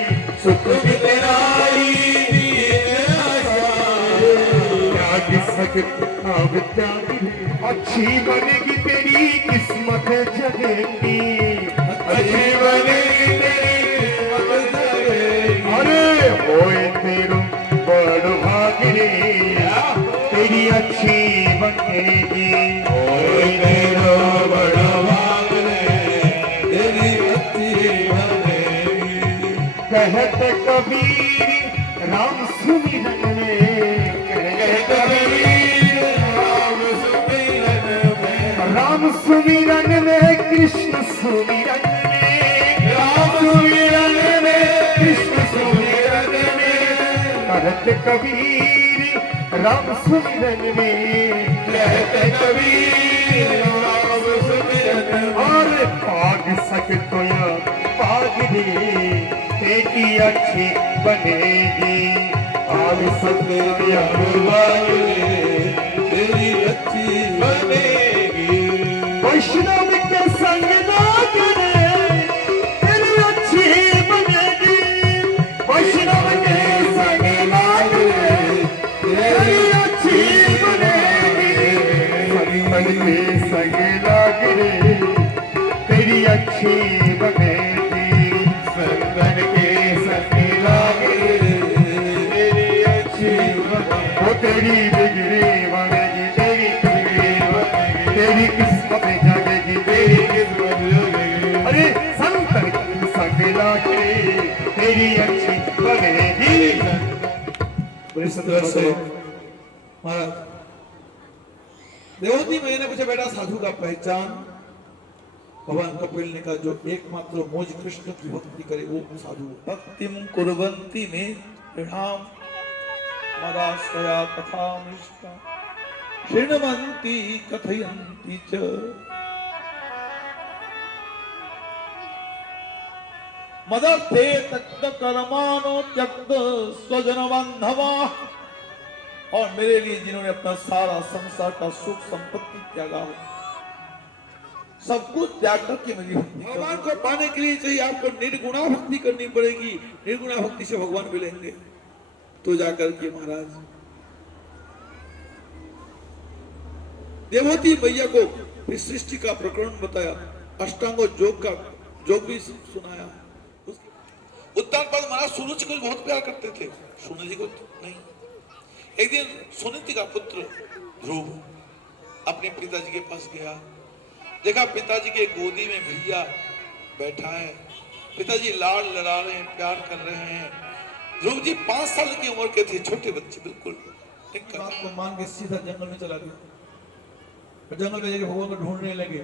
सुख बितराई दीन आशाएं। त्याग सकत अब त्याग रे, अच्छी बनेगी तेरी किस्मत जगेगी। अच्छी बनेगी, तेरी किस्मत जगेगी। अरे होए तेरो बड़ भाग रे, तेरी अच्छी बनेगी। ओए तेरो बड़ा भाग रे, तेरी अच्छी बनेगी। कहत कबीर राम सुमिरन में, कहत कबीर राम सुमिरन में, राम सुमिरन में, राम सुमिरन में, कृष्ण सुमिरन सुमिरन में, करत कबीर राम सुमिरन में, कहते कबीर राम सुमिरन में। और पाग सकतो या पाग रे तेरी अच्छी बनेगी, पाग सकतो या तेरी अच्छी बनेगी। वैष्णव के संग लाग रे तेरी अच्छी बनेगी, वैष्णव के संग लाग रे तेरी अच्छी बनेगी, संतन के संग लाग रे तेरी अच्छी बनेगी, संतन के संग लाग रे तेरी अच्छी बनेगी। वो तेरी बिगड़ी बनेगी, तेरी बिगड़ी बनेगी, तेरी किस्मत जागेगी, तेरी किस्मत जागेगी। अरे संतन के संग लाग रे तेरी अच्छी बनेगी। बड़ी सुंदर से महाराज देवती मैया ने पूछा बेटा साधु का पहचान। भगवान कपिल ने कहा जो एकमात्र मौज कृष्ण की भक्ति करे वो साधु। भक्तिम कुर्वन्ति में प्रणाम मदाश्रया कथा निष्ठा शृण्वन्ति कथयन्ति च। मदर्थे तक्त कर्मानो त्यक्त स्वजन बांधवा। और मेरे लिए जिन्होंने अपना सारा संसार का सुख संपत्ति त्यागा हो, सब कुछ त्याग करके मेरी भक्ति भगवान को पाने के लिए चाहिए आपको निर्गुणा भक्ति करनी पड़ेगी। निर्गुणा भक्ति से भगवान मिलेंगे तो जाकर के महाराज देवती मैया को इस सृष्टि का प्रकरण बताया, अष्टांगो योग का योग भी सुनाया। उत्तानपाद महाराज सुनु जी को बहुत प्यार करते थे, सुनु जी को नहीं। एक दिन सुनीति का पुत्र ध्रुव अपने पिताजी के पास गया, देखा पिताजी के गोदी में भैया बैठा है, पिताजी लाड़ लड़ा रहे हैं, प्यार कर रहे हैं। ध्रुव जी 5 साल की उम्र के थे, छोटे बच्चे बिल्कुल। एक बात को मान के सीधा जंगल में चला गया। जंगल में जाके भगवान को ढूंढने लगे,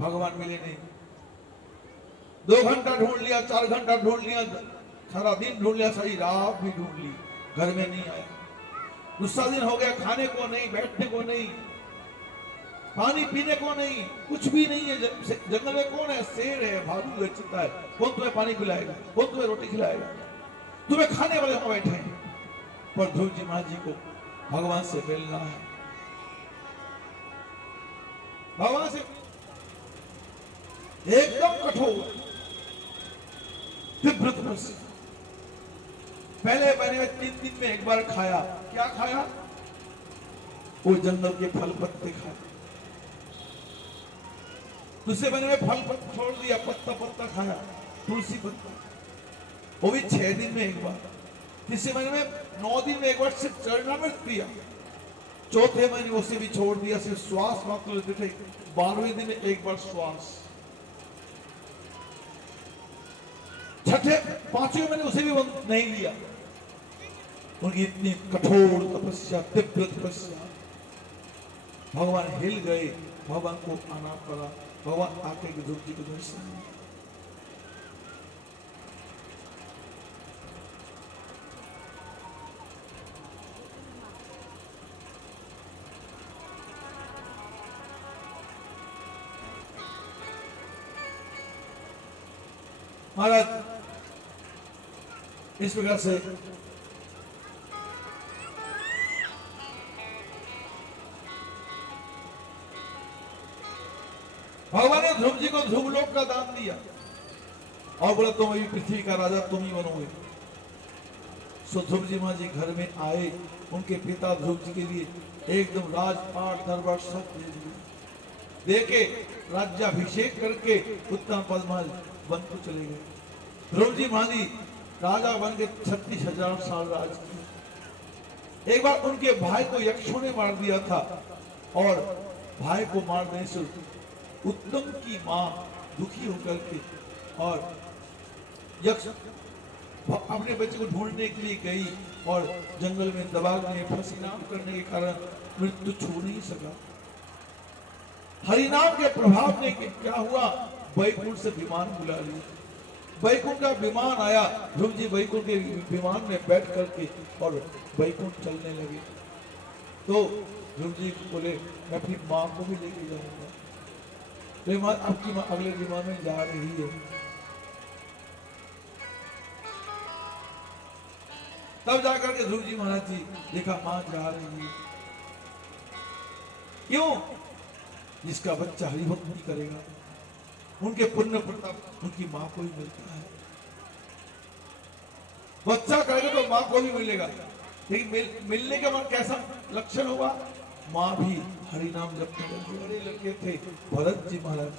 भगवान मिले नहीं। 2 घंटा ढूंढ लिया, 4 घंटा ढूंढ लिया, सारा दिन ढूंढ लिया, सारी रात भी ढूंढ ली, घर में नहीं आया। दूसरा दिन हो गया, खाने को नहीं, बैठने को नहीं, पानी पीने को नहीं, कुछ भी नहीं है। जंगल में कौन है? शेर है, भालू है, चिता है। कौन तुम्हें पानी पिलाएगा? कौन तुम्हें रोटी खिलाएगा? तुम्हें खाने वाले वहां बैठे हैं। पर ध्रुव जी महाराज जी को भगवान से मिलना है, भगवान से एकदम कठोर तीव्र तपस्या। पहले महीने में 3 दिन में एक बार खाया। क्या खाया? वो जंगल के फल पत्ते खाए। दूसरे महीने में फल पत्ता छोड़ दिया, पत्ता पत्ता खाया, तुलसी पत्ता, वो भी 6 दिन में एक बार। तीसरे महीने में 9 दिन में एक बार सिर्फ चरणामृत पिया। चौथे महीने उसे भी छोड़ दिया, सिर्फ श्वास मात्र लेते थे। 12वें दिन में एक बार श्वास। छठे 5वें महीने उसे भी नहीं लिया। उनकी इतनी कठोर तपस्या, तीव्र तपस्या, भगवान हिल गए, भगवान को आना पड़ा। भगवान आके ध्रुव जी को दर्शन दिया। महाराज इस प्रकार से भगवान ने ध्रुव जी को ध्रुव लोक का दान दिया और बोला तुम अभी पृथ्वी का राजा तुम ही बनोगे। सो ध्रुव जी महाराज जी घर में आए, उनके पिता ध्रुव जी के लिए एकदम राजपाट दरबार सब दे दिए, देके राज्याभिषेक करके उत्तानपाद महाराज बन को चले गए। ध्रुव जी महाराज जी राजा बन के 36,000 साल राज किए। एक बार उनके भाई को यक्षों ने मार दिया था और भाई को मार देने से उत्तम की मां दुखी होकर के और यक्ष अपने बच्चे को ढूंढने के लिए गई और जंगल में दबाव में फंसी करने के कारण मृत्यु छू नहीं सका। हरिनाम के प्रभाव ने क्या हुआ, वैकुंठ से विमान बुला लिया। वैकुंठ का विमान आया, ध्रुव जी वैकुंठ के विमान में बैठ करके और वैकुंठ चलने लगे। तो ध्रुव जी बोले मैं अपनी माँ को भी लेके जाऊंगा। तो आपकी माँ अगले विमान में जा रही है। तब जाकर के ध्रुव जी महाराज जी देखा माँ जा रही है। क्यों? जिसका बच्चा हरिभक्ति करेगा उनके पुण्य प्रताप उनकी माँ को ही मिलता है। बच्चा करेगा तो माँ को भी मिलेगा, लेकिन मिलने का मन कैसा लक्षण होगा? माँ भी हरिनाम जपने लगी। बड़े लड़के थे भरत जी महाराज,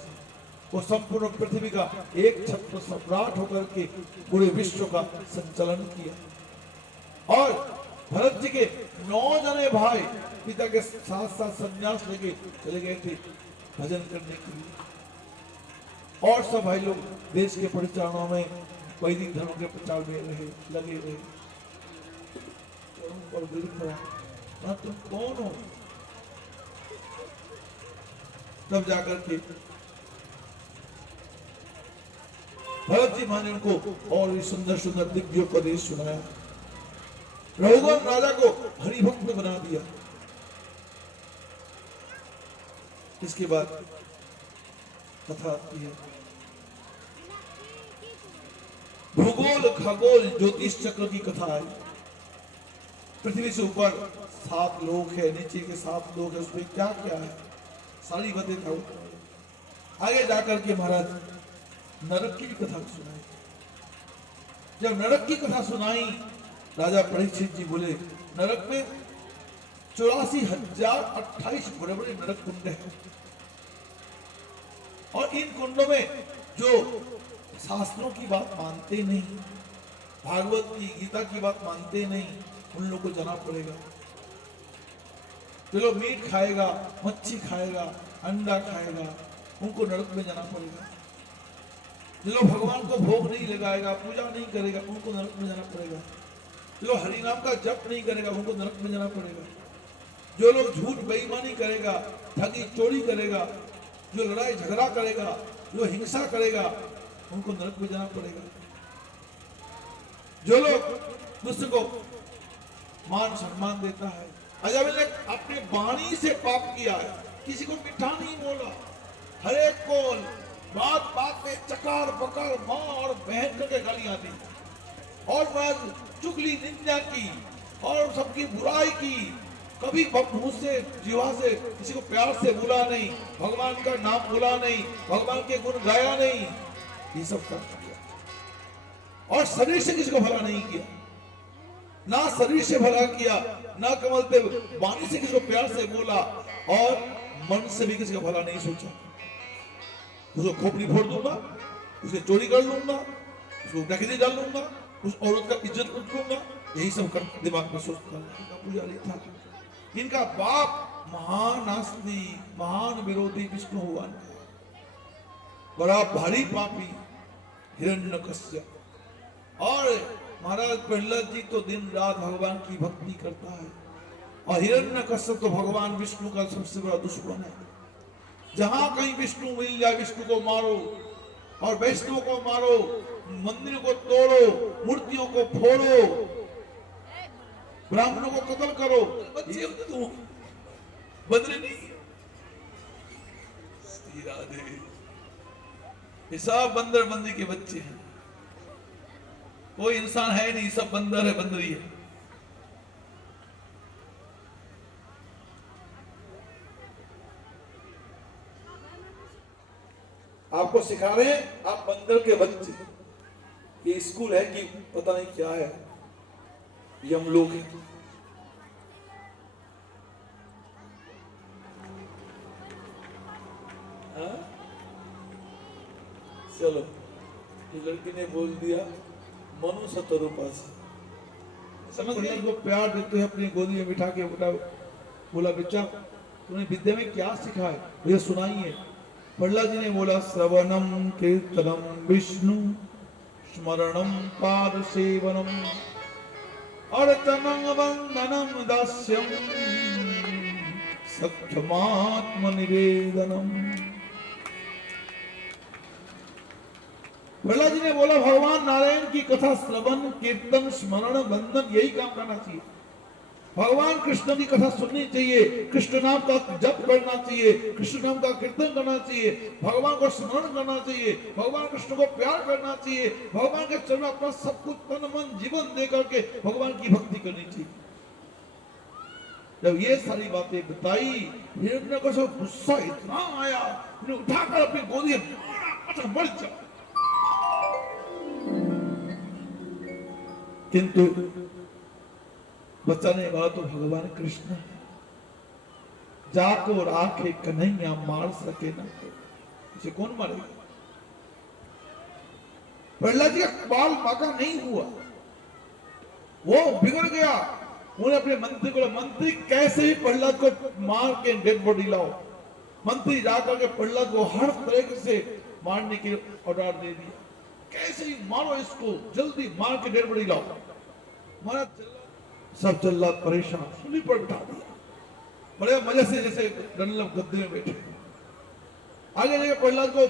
वो संपूर्ण पृथ्वी का एक छत्र सम्राट होकर के पूरे विश्व का संचालन किया। और भरत जी के 9 जने भाई पिता के साथ साथ संन्यास लेके चले गए थे भजन करने के लिए। और सब भाई लोग देश के परिचालनों में वैदिक धर्म के प्रचार में लगे रहे। और ना तुम कौन हो? तब जाकर के भरत जी माने उनको और सुंदर सुंदर दिव्य उपदेश सुनाया। रघुवन राजा को हरिभक्त बना दिया। इसके बाद कथा आती है। भूगोल खगोल ज्योतिष चक्र की कथा आई। पृथ्वी से ऊपर 7 लोक है, नीचे के 7 लोक है, उसमें क्या क्या है सारी बातें था। आगे जाकर के महाराज नरक की भी कथा सुनाई। जब नरक की कथा सुनाई, राजा परीक्षित जी बोले नरक में 84,028 बड़े बड़े नरक कुंड हैं। और इन कुंडों में जो शास्त्रों की बात मानते नहीं, भागवत की गीता की बात मानते नहीं, उन लोगों को जाना पड़ेगा। जो लोग मीट खाएगा, मच्छी खाएगा, अंडा खाएगा, उनको नरक में जाना पड़ेगा। जो लोग भगवान को भोग नहीं लगाएगा, पूजा नहीं करेगा, उनको नरक में जाना पड़ेगा। जो लोग हरिनाम का जप नहीं करेगा, उनको नरक में जाना पड़ेगा। जो लोग झूठ बेईमानी करेगा, ठगी चोरी करेगा, जो लड़ाई झगड़ा करेगा, जो हिंसा करेगा, उनको नरक में जाना पड़ेगा। जो लोग दूसरे को मान सम्मान देता है, अजामिल ने अपने वाणी से पाप किया है, किसी को मीठा नहीं बोला, हर एक को बात बात में चकार बकार मां और बहन करके गालियां दी, और चुगली निंदा की और सबकी बुराई की, कभी मुंह से जीवा से किसी को प्यार से बोला नहीं, भगवान का नाम बोला नहीं, भगवान के गुण गाया नहीं, ये सब कर किया। और शरीर से किसी को भला नहीं किया, ना शरीर से भला किया, ना कमल पे वाणी से किसी को प्यार से बोला, और मन से भी किसी का भला नहीं सोचा। उसको खोपड़ी फोड़ दूंगा, उसके चोरी कर लूंगा, उसको डकैती डाल लूंगा, उस औरत का इज्जत उठ लूंगा, यही सब कर दिमाग में सोचता पुजारी था। इनका बाप महान नास्तिक, महान विरोधी विष्णु हुआ, बड़ा भारी पापी हिरण्यकश्यप। और महाराज प्रहलाद जी तो दिन रात भगवान की भक्ति करता है, और हिरण्यकश्यप तो भगवान विष्णु का सबसे बड़ा दुश्मन है। जहां कहीं विष्णु मिल जाए, विष्णु को मारो, और वैष्णव को मारो, मंदिर को तोड़ो, मूर्तियों को फोड़ो, ब्राह्मणों को कत्ल करो। बच्चे तुम बदले नहीं, राधे, ये सब बंदर बंदी के बच्चे हैं, कोई इंसान है नहीं, सब बंदर है, बंदरी है। आपको सिखा रहे हैं, आप बंदर के बच्चे। ये स्कूल है कि पता नहीं क्या है, यमलोक है। हाँ? चलो, ये लड़की ने बोल दिया मनु सतरूपा से, समझ गए? को प्यार देते हैं, अपनी गोदी में बिठा के बोला बच्चा तुमने विद्या में क्या सीखा है, मुझे सुनाइए। प्रहलाद जी ने बोला श्रवणम कीर्तनम विष्णु स्मरणम पाद सेवनम अर्चनम वंदनम दास्यम सख्यमात्म निवेदनम। प्रहलाद जी ने बोला भगवान नारायण की कथा श्रवण कीर्तन स्मरण वंदन यही काम करना चाहिए। भगवान कृष्ण की कथा सुननी चाहिए, कृष्ण नाम का जप करना चाहिए, कृष्ण नाम का कीर्तन करना चाहिए, भगवान को स्मरण करना चाहिए, भगवान कृष्ण को प्यार करना चाहिए, भगवान के चरण में अपना सब कुछ तन मन जीवन दे करके भगवान की भक्ति करनी चाहिए। जब ये सारी बातें बताई, हिरण्यकश्यप को गुस्सा इतना आया, उन्हें उठाकर अपनी गोदी में अच्छा मर जा। किंतु बचाने वाला तो भगवान कृष्ण, जाको राखे कन्हैया मार सके ना, इसे कौन मारेगा? प्रहलाद जी का बाल बाका नहीं हुआ, वो बिगड़ गया। उन्हें अपने मंत्री को, मंत्री कैसे ही प्रहलाद को मार के डेड बॉडी लाओ। मंत्री जाकर के प्रहलाद को हर तरह से मारने के ऑर्डर दे दिया, कैसे ही मारो इसको, जल्दी मार के डेड बॉडी लाओ। महाराज सब जल्लाद परेशान, सूली पर बिठा दिया, बड़े मजे से जैसे डंडल गद्दे में बैठे। आगे जाके प्रहलाद को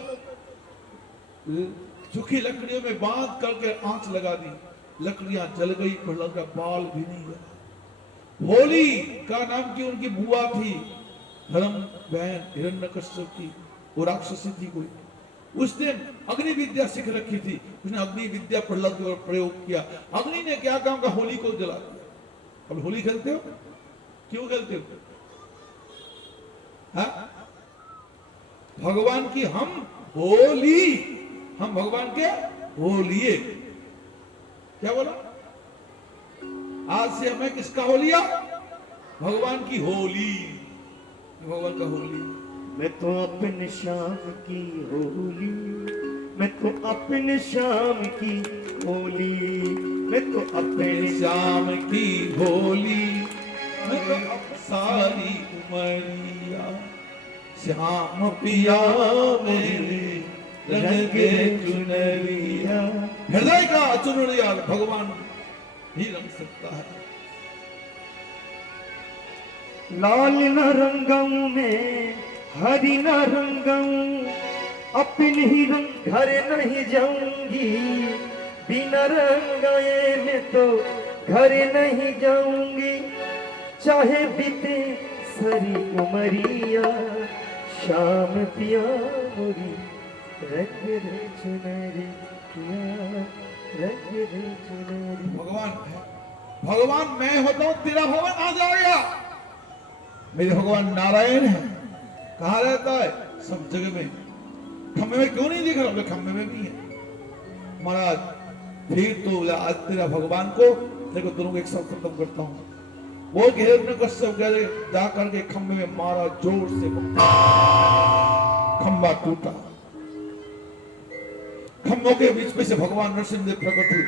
सूखी लकड़ियों में बांध करके आंच लगा दी, लकड़ियां जल गई, प्रहलाद का बाल भी नहीं गया। होली का नाम की उनकी बुआ थी, धर्म बहन हिरण्यकश्यप की, वो राक्षसी थी कोई, उसने अग्नि विद्या सीख रखी थी, उसने अग्नि विद्या प्रहलाद के ऊपर प्रयोग किया। अग्नि ने क्या काम का, होली को जला दिया। अब होली खेलते हो, क्यों खेलते हो? हा? भगवान की हम होली, हम भगवान के होलिये। क्या बोला? आज से हमें किसका होलिया? भगवान की होली, भगवान का होली। मैं तो अपने श्याम की होली, मैं तो अपने श्याम की होली, मैं तो अपने श्याम की होली, मैं तो सारी उमरिया, श्याम पिया मेरे रंगे चुनरिया। हृदय का चुनरिया भगवान ही रंग सकता है। लाल न रंगऊं मैं, हरी न रंगऊं, अपने ही रंग घर नहीं जाऊंगी, बिना रंगाए मैं तो घर नहीं जाऊंगी। चाहे बीते सारी उमरिया, शाम पिया मोरी रंग रे चुनरी, रंग रे चुनरी। भगवान है, भगवान मैं होता हूं, तेरा भगवान आ जाएगा। मेरे भगवान नारायण है, कहाँ रहता है? सब जगह में। खम्भे में क्यों नहीं दिख रहा? खम्भे में भी है। महाराज फिर तो आज तेरा भगवान को, देखो दोनों को एक साथ खत्म करता हूं। वो हिरण्यकश्यप जा करके खम्भे में मारा, जोर से खम्भा टूटा। खम्भों के बीच में से भगवान नरसिंहदेव प्रकट हुए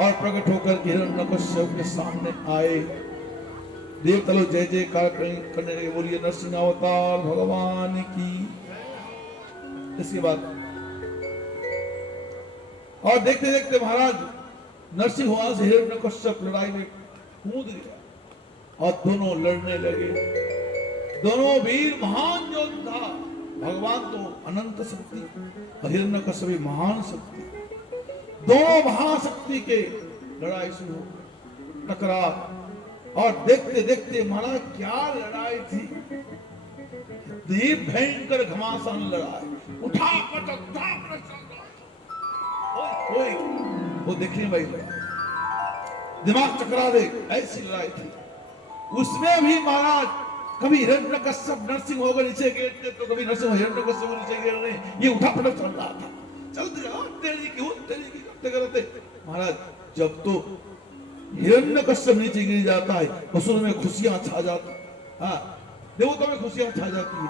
और प्रकट होकर हिरण्यकश्यप के सामने आए। देवतलो जय जयकार करने लगे, बोलिए नरसिंह अवतार भगवान की। इसके बाद और देखते देखते महाराज नरसिंह वहां से हिरण्यकश्यप लड़ाई में कूद गया और दोनों लड़ने लगे। दोनों वीर महान योद्धा, भगवान तो अनंत शक्ति और हिरण्यकश्यप भी महान शक्ति, दोनों महाशक्ति के लड़ाई शुरू हो, टकराव। और देखते देखते महाराज क्या लड़ाई थी, भयंकर घमासान लड़ाई, उठा पटक वो देखने भाई दिमाग चकरा दे, ऐसी लड़ाई थी। उसमें भी महाराज कभी हिरण्यकश्यप नरसिंह होकर नीचे गिरते तो कभी नरसिंह हिरण्यकश्यप नीचे गिर रहे, ये उठा पटक चल रहा था। चलते जाओ तेरी की करते करते महाराज जब तो हिरण्यकश्यप नीचे गिर जाता है, असुर में खुशियां छा जाती, हाँ देवता में खुशियां छा जाती है।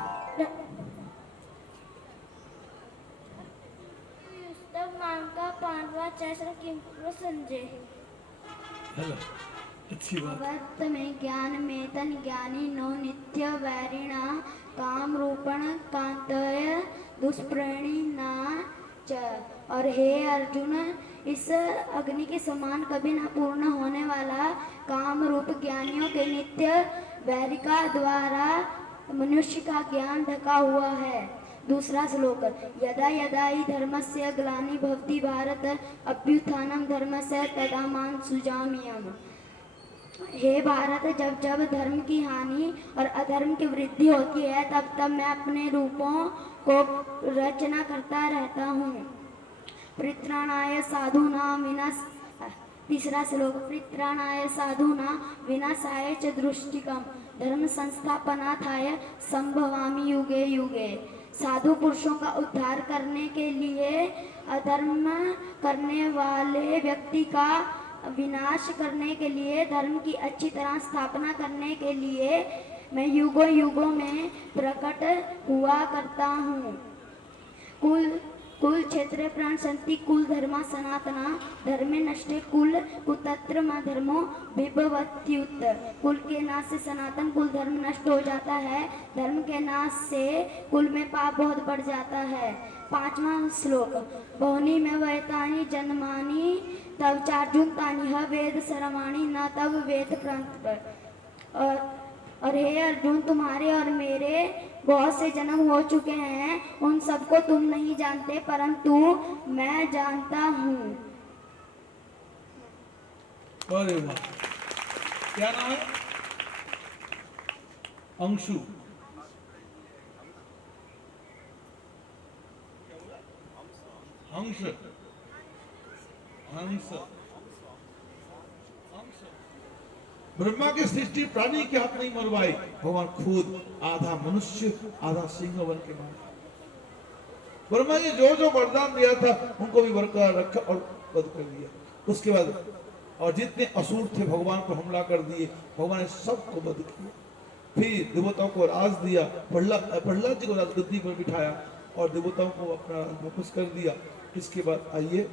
का पांडवा चैत्र किंपुर संजय। हेलो, अच्छी बात। वर्त में ज्ञान में तन ज्ञानी नो नित्य वैरिणा, काम रूपण कांतय दुष्प्रेणी ना च। और हे अर्जुन, इस अग्नि के समान कभी न पूर्ण होने वाला काम रूप ज्ञानियों के नित्य वैरिका द्वारा मनुष्य का ज्ञान ढका हुआ है। दूसरा श्लोक, यदा यदा हि धर्मस्य ग्लानि भवति भारत अभ्युत्थानं धर्मस्य तदाहं सृजाम्यहम्। हे भारत, जब जब धर्म की हानि और अधर्म की वृद्धि होती है तब तब मैं अपने रूपों को रचना करता रहता हूँ। परित्राणाय साधूनां विनाश। तीसरा श्लोक, परित्राणाय साधूनां विनाशाय च दुष्कृतम् धर्म संस्थापनार्थाय संभवामि युगे युगे। साधु पुरुषों का उद्धार करने के लिए, अधर्म करने वाले व्यक्ति का विनाश करने के लिए, धर्म की अच्छी तरह स्थापना करने के लिए मैं युगों युगों में प्रकट हुआ करता हूँ। कुल क्षेत्रे प्राण संति कुल धर्मा सनातना धर्मे नष्टे कुल कुतत्र मा धर्मो विभवत्युत। कुल के नाश से सनातन कुल धर्म नष्ट हो जाता है, धर्म के नाश से कुल में पाप बहुत बढ़ जाता है। पांचवा श्लोक, बहुनी में वैतानि जन्मानि तब चार्जुन तानि ह वेद सर्वाणि न तब वेद प्रांत। और हे अर्जुन, तुम्हारे और मेरे बहुत से जन्म हो चुके हैं, उन सबको तुम नहीं जानते परंतु मैं जानता हूँ। अरे वाह, क्या नाम है? अंशु। हंस हंस ब्रह्मा की सृष्टि प्राणी के हाथ नहीं मरवाई, भगवान खुद आधा मनुष्य आधा सिंह बन के मारे। ब्रह्मा ने जो जो वरदान दिया था उनको भी बरकरार रखा और वध कर दिया। उसके बाद और जितने असुर थे भगवान पर हमला कर दिए, भगवान ने सबको वध किया। फिर देवताओं को राज दिया, प्रहलाद जी को राजगद्दी पर बिठाया और देवताओं को अपना वापस कर दिया। इसके बाद आइए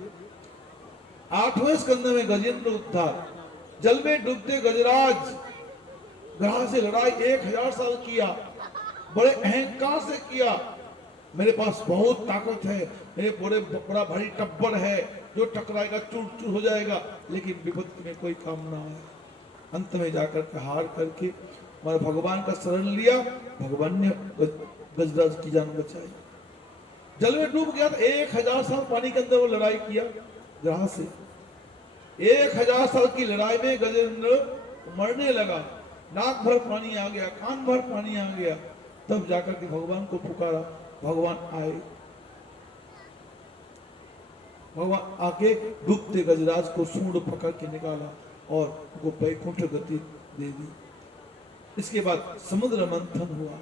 8वें स्कंद में गजेंद्र उद्धार। जल में डूबते गजराज ग्रह से लड़ाई 1000 साल किया, बड़े अहंकार से किया। मेरे पास बहुत ताकत है, मेरे बड़ा भारी टब्बर है, जो टकराएगा चूर चूर हो जाएगा, लेकिन विपत्ति में कोई काम ना आए। अंत में जाकर के हार करके और भगवान का शरण लिया, भगवान ने गजराज की जान बचाई। जल में डूब गया, 1000 साल पानी के अंदर वो लड़ाई किया ग्रह से। 1000 साल की लड़ाई में गजेंद्र मरने लगा, नाक भर पानी आ गया, कान भर पानी आ गया। तब जाकर के भगवान को पुकारा, भगवान आए। भगवान आके डूबते गजराज को सूंड पकड़ के निकाला और उनको वैकुंठ गति दे दी। इसके बाद समुद्र मंथन हुआ।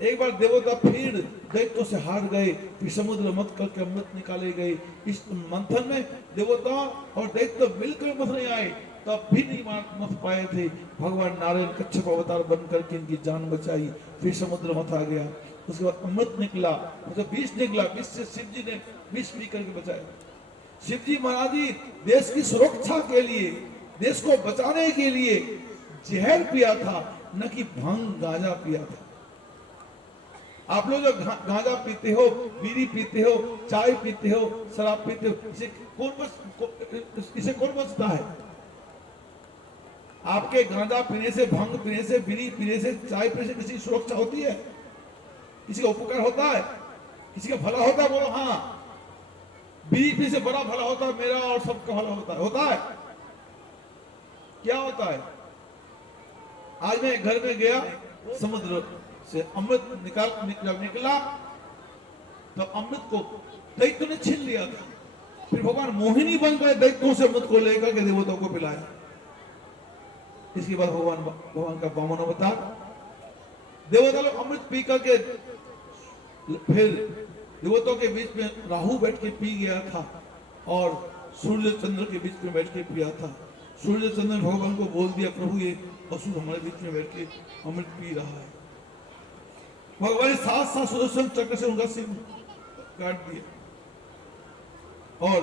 एक बार देवता फिर दैत्यों से हार गए, फिर समुद्र मत करके अमृत निकाले गए। इस मंथन में देवता और दैत्य मिलकर मथने आए, तब भी नहीं मथ पाए थे। भगवान नारायण कच्छप अवतार बन करके इनकी जान बचाई। फिर समुद्र मथा गया, उसके बाद अमृत निकला, उसका विष निकला, विष से शिव जी ने विष पी करके बचाया। शिव जी महाराज जी देश की सुरक्षा के लिए, देश को बचाने के लिए जहर पिया था, न कि भांग गांजा पिया था। आप लोग जो गांजा पीते हो, बीड़ी पीते हो, चाय पीते हो, शराब पीते हो, इसे कौन बचता है? आपके गांजा पीने से, भांग पीने से, बीड़ी पीने से, चाय पीने से किसी की सुरक्षा होती है? किसी का उपकार होता है? किसी का भला होता है? बोलो हाँ। बीड़ी पीने से बड़ा भला होता है, मेरा और सबका भला होता है? क्या होता है? आज मैं घर में गया, समुद्र से अमृत निकला, तो अमृत को दैत्यों ने छीन लिया था। फिर भगवान मोहिनी बनकर दैत्यों से अमृत को लेकर के देवताओं को पिलाया। इसके बाद भगवान का वामन अवतार, देवता लोग अमृत पी करके, फिर देवताओं के बीच में राहु बैठ के पी गया था और सूर्य चंद्र के बीच में बैठ के पिया था। सूर्य चंद्र भगवान को बोल दिया, प्रभु ये असुर हमारे बीच में बैठ के अमृत पी रहा है। भगवान ने 7 सुदर्शन चक्र से उनका सिर काट दिया, और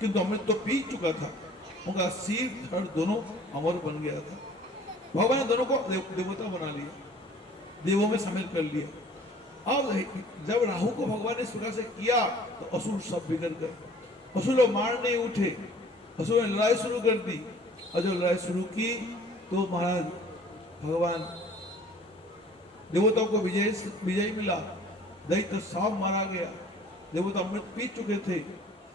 किंतु अमृत तो पी चुका था, उनका सिर धड़ दोनों अमर बन गया था। भगवान ने दोनों को देवता बना लिया, देवों में शामिल कर लिया। अब जब राहु को भगवान ने इस प्रकार से किया तो असुर सब बिगड़ गए। असुर लोग मारने उठे, असुर ने लड़ाई शुरू कर दी, और जब लड़ाई शुरू की तो महाराज भगवान देवताओं को विजय मिला, दैत्य सांप मारा गया, देवता अमृत पी चुके थे,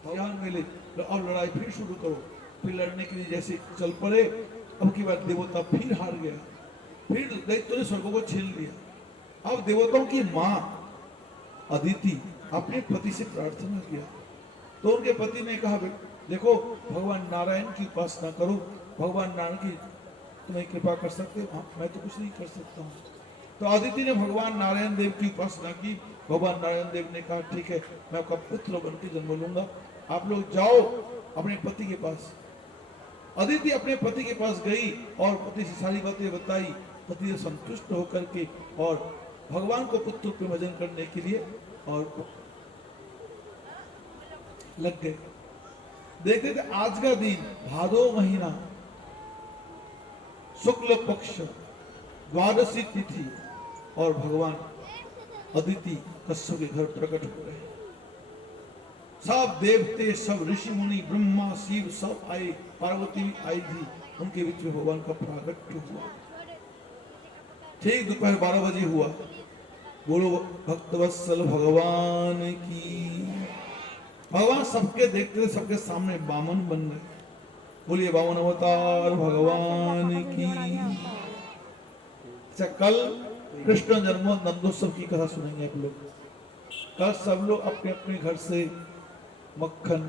ज्ञान मिले, तो अब लड़ाई फिर शुरू करो। फिर लड़ने के लिए जैसे चल पड़े, अब की बार देवता फिर हार गया, फिर दैत्य ने स्वर्ग को छीन लिया। अब देवताओं की माँ अदिति अपने पति से प्रार्थना किया, तो उनके पति ने कहा देखो भगवान नारायण की उपासना करो, भगवान नारायण की तुम्हें कृपा कर सकते हो, मैं तो कुछ नहीं कर सकता हूँ। तो अदिति ने भगवान नारायण देव की उपासना की। भगवान नारायण देव ने कहा ठीक है, मैं आपका पुत्र बन के जन्म लूंगा, आप लोग जाओ अपने पति के पास। अदिति अपने पति के पास गई और पति से सारी बातें बताई। पति से संतुष्ट होकर के और भगवान को पुत्र के भजन करने के लिए और लग गए। देखते थे आज का दिन भादो महीना शुक्ल पक्ष द्वादशी तिथि और भगवान अदिति कश्यप के घर प्रकट हो गए। सब देवते, सब ऋषि मुनि, ब्रह्मा शिव सब आए, पार्वती भी आई थी, उनके बीच में भगवान का प्रागट्य हुआ। ठीक दोपहर 12 बजे हुआ। बोलो भक्तवत्सल भगवान की। भगवान सबके देखते थे, सबके सामने बामन बन गए। बोलिए बामन अवतार भगवान की। अच्छा, कल कृष्ण जन्म नंदोत्सव की कथा सुनेंगे आप लोग। कल सब लोग अपने अपने घर से मक्खन,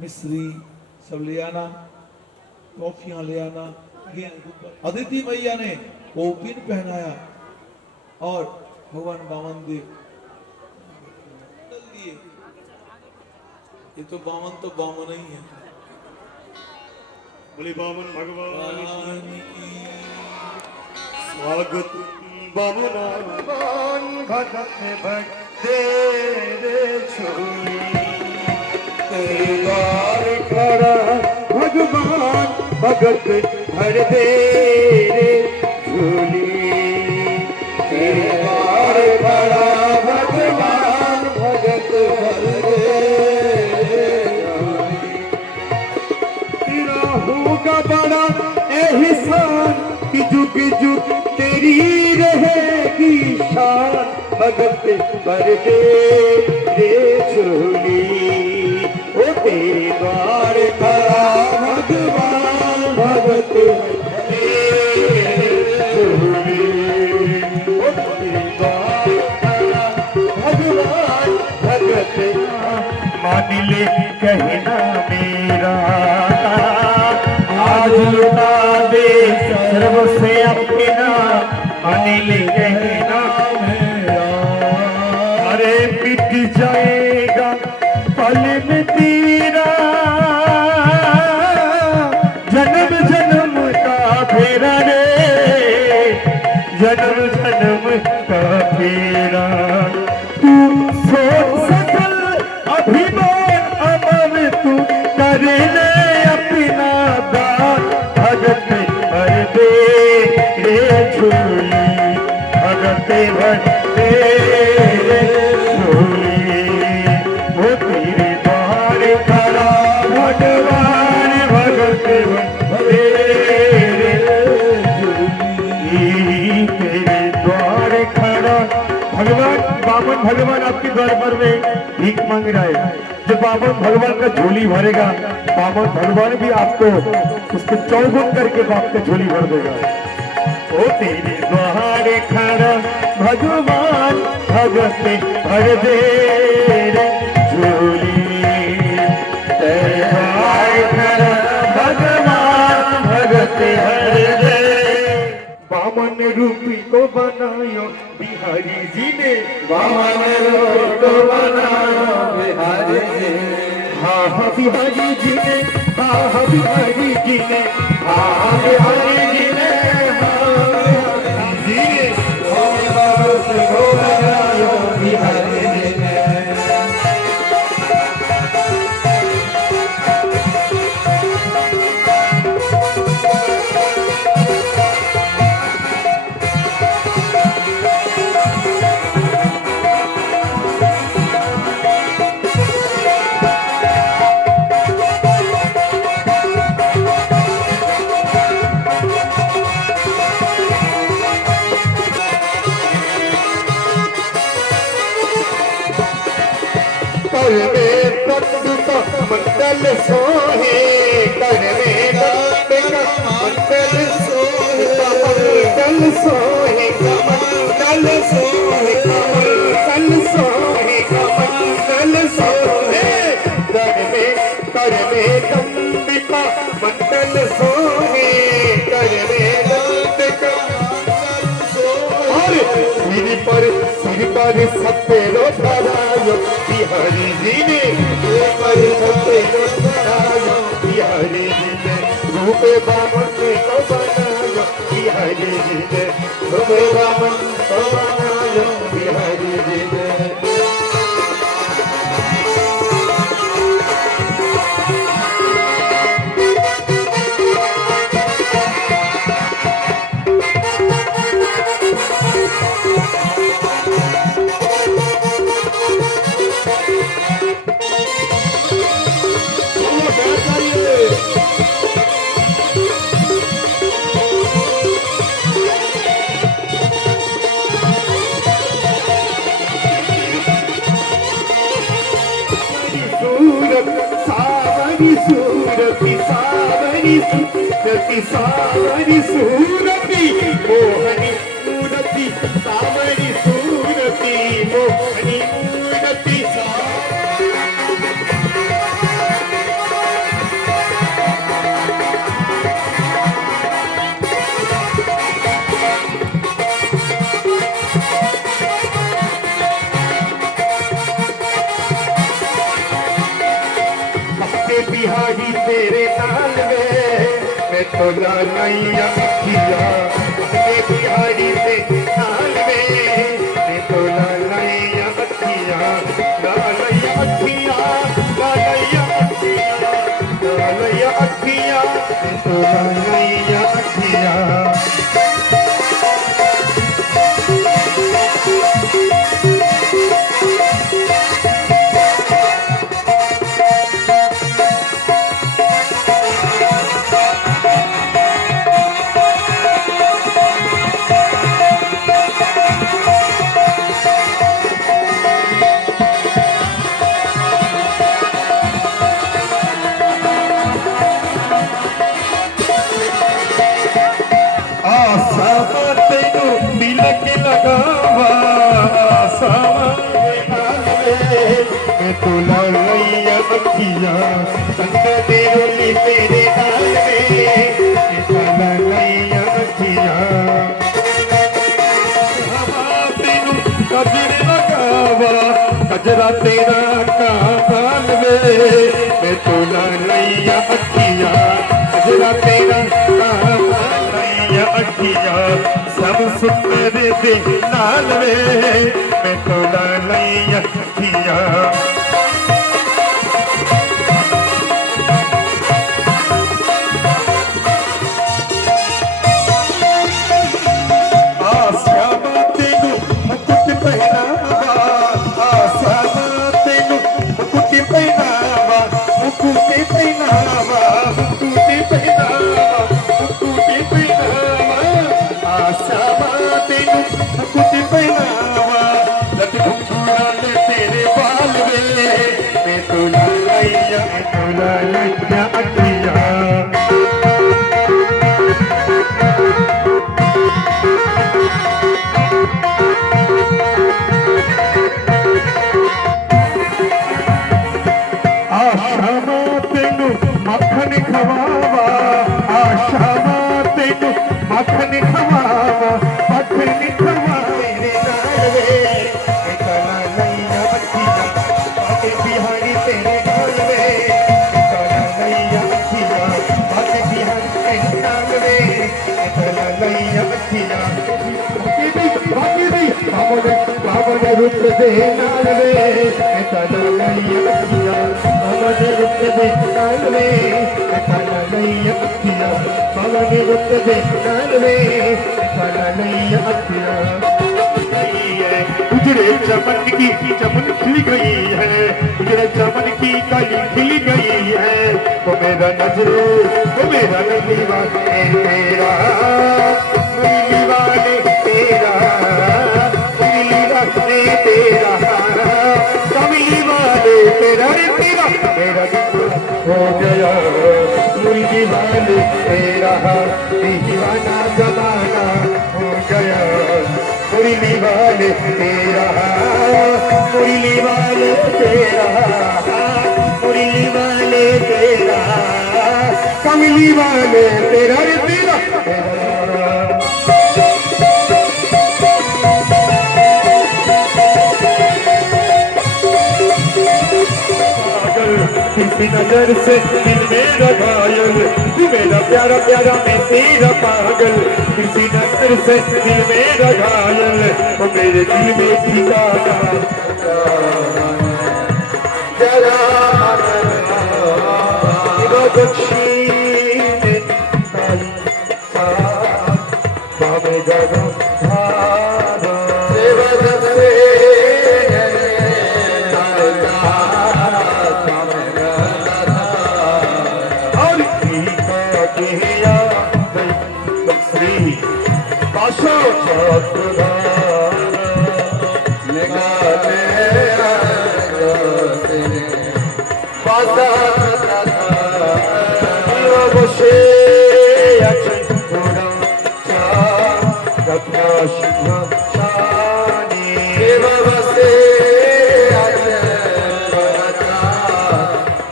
मिश्री सब ले आना, टॉफियां ले आना। अदिति मैया ने ओपिन पहनाया और भगवान बामन देव दिए। ये तो बामन ही है। बोले बामन भगवान की स्वागत। बामन भगत भक्ते रे छोरी, तेरे द्वार खड़ा भगवान भगत भर दे रे झोली। तेरे द्वार खड़ा भगवान भगत भर दे रे झोली। तेरा होगा बड़ा एहसान कि जुग जुग तेरी रहेगी शान, भगत भर दे रे झोली। ओ तेरे द्वार खड़ा भगवान भगत भर दे झोली। ओ तेरे द्वार खड़ा भगवान भगत मान ले कहना मेरा, आज लुटा दे सर्व से अपना, अनिल कहना मेरा। अरे मिट जाएगा पल में तेरा जन्म जन्म का फेरा रे, जन्म जन्म का फेरा। तू सोच सकल अभिमान अमर तू कर ले अपना दान, भगत भर दे रे झोली, भगत भर दे रे झोली। वो तेरे द्वार खड़ा भगवान भगत भर दे रे झोली। तेरे द्वार खड़ा भगवान बामन भगवान आपके द्वार पर में भीख मांग रहा है। जब बामन भगवान का झोली भरेगा, बामन भगवान भी आपको उसको चौगुन करके आपको झोली भर देगा। ओ तेरे द्वार खड़ा भगवान भगत भर दे रे झोली। तेरे द्वार खड़ा भगवान भगत भर दे। बामन रूपी को बनायो बिहारी जी ने, बामन रूपी को बनायो बिहारी जी ने। हाँ हाँ बिहारी जी ने, हाँ हाँ बिहारी जी ने, हाँ हाँ बिहारी जी ने, हाँ बिहारी जी ने। बामन रूपी को बनायो बिहारी जी ने। का मंडल सोहे कर में का मंडल सोहे मंडल सोहे मंडल सोहे मंडल सोहे मंडल सोहे कर में अंबिका मंडल सोहे कर में अंबिका सिर पर सपेरो धरायो बिहारी जी ने सिर पर सपेरो धरायो बिहारी जी ने रूपे बामन को बनायो बिहारी जी ने रूपे बामन को बनायो बिहारी जी ने सूरती सावरी सूरती सावरी सूरती मोहनी मूरती सावरी सूरती मोहनी मूरती बिहारी तेरे नाल मैं तो लाइया अखिया बिहारी तेरे नाल मैं तो लाइया अखिया लाइया अखिया लाइया अखिया लाइया अखिया तो लाइया अखिया तुला लैया अखिया संग तेरोली तेरे नाल में तुला लैया अखिया तेनू कजरे लगावा कजरा तेरा कान में तुला लैया अखिया कजरा तेरा कान लैया अखिया सब सुंदर दे नाल में तुला लैया अखिया मखन खवावा आशा तेनू मखन खवावा मखन खवावे रे नालवे कला लैया अखिया बाटे बिहारी तेरे नालवे कला लैया अखिया बाटे बिहारी तेरे नालवे कला लैया अखिया बाबा रुक दे नालवे कला लैया अखिया बाबा रुक दे नालवे कला लैया अखिया बाबा रुक दे नालवे कला लैया अखिया उजड़े चमन की चमन खिल गई है उजड़े चमन की कली खिल गई है वो मेरा नजरे वो मेरा दीवाने तेरा दीवाने तेरा दीवाने तेरा कमली वाले तेरा तेरा मेरा दिल हो गया मुर्गी वाले तेरा दीवाना जमाना हो गया मुरली वाले तेरा मुरली वाले तेरा मुरली वाले तेरा कमली वाले तेरा रे तेरा किसी नजर से दिल मेरा घायल तू मेरा प्यारा प्यारा मैं तेरा पागल किसी नजर से दिल मेरा घायल वो मेरे दिल में ठिकाना जरा दक्षिण बाबे गगन धारा বসে আছে ওরা রত্না সিংহ শানি বসে আছে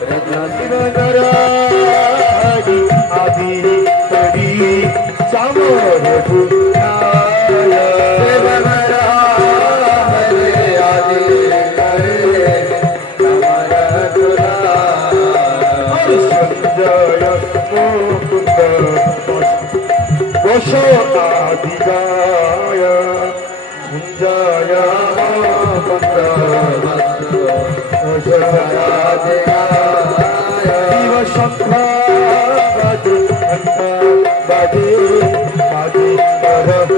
রত্না সিংহ নারায়ণ আদি কবি চামর পুরায় আদি Goshonadigaya Kunjaya Diva Shankha Bade Anta Bade Bade Paramaya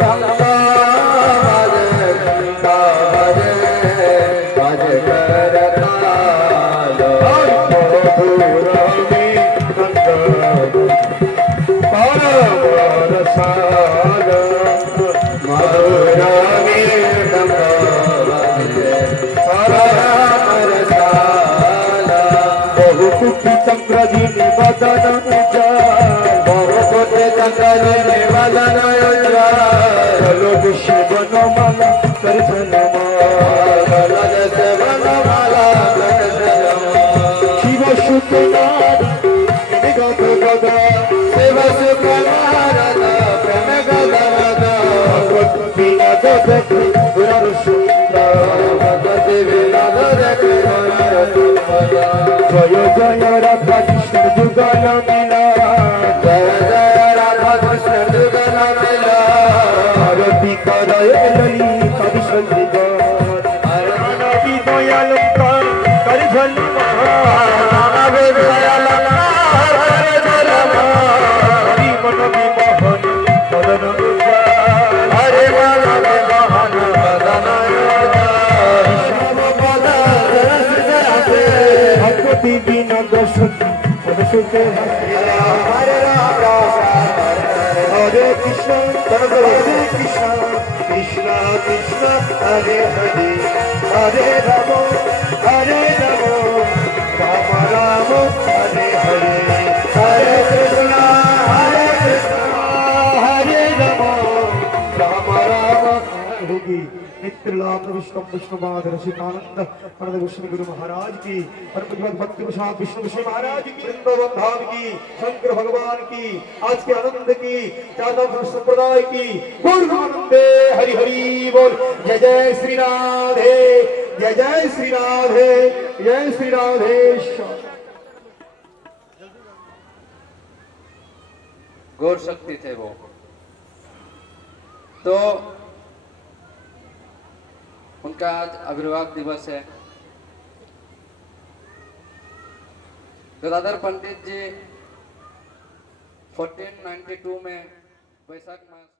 Shankha Bade Anta Bade Bade Paramaya Madhurami Anta बहुकुटी चंद्रदीनी वदन बहुकुटी चंद्रदीनी वदन चलो विश्व बनमाला कर जनमाला बनमाला कर जनमाला शिव सुकुमार निगत गदा शिव सुकुमार प्रेम गदा भक्ति विनोद देख गुरु सुंदर भक्ति विनोद देख गुरु जय जय राधा कृष्ण जुगल मिला जय जय राधा कृष्ण जुगल मिला आरती करे ललित विश्वजित आरती दयाल कर झलमा आरती दयाल कर झलमा हरि मन विमोहन मदन हरे मन विमोहन मदन भक्ति विनोद सुखी सुखे हरे राम हरे कृष्ण कृष्ण कृष्ण हरे हरे हरे राम राम राम हरे हरे हरे कृष्ण हरे राम राम होगी नित्य लाभ विष्णु विष्णुपाद रसिकानंद परम विष्णु गुरु महाराज की परम भक्ति प्रसाद विष्णु विष्णु महाराज की वृंदावन धाम की शंकर भगवान की आज के आनंद की यादव संप्रदाय की पूर्णानंदे हरि हरि बोल जय जय श्री राधे जय जय श्री राधे जय श्री राधेश्वर गौर शक्ति थे वो। तो उनका आज आविर्भाव दिवस है। गदाधर पंडित जी 1492 में वैशाख मास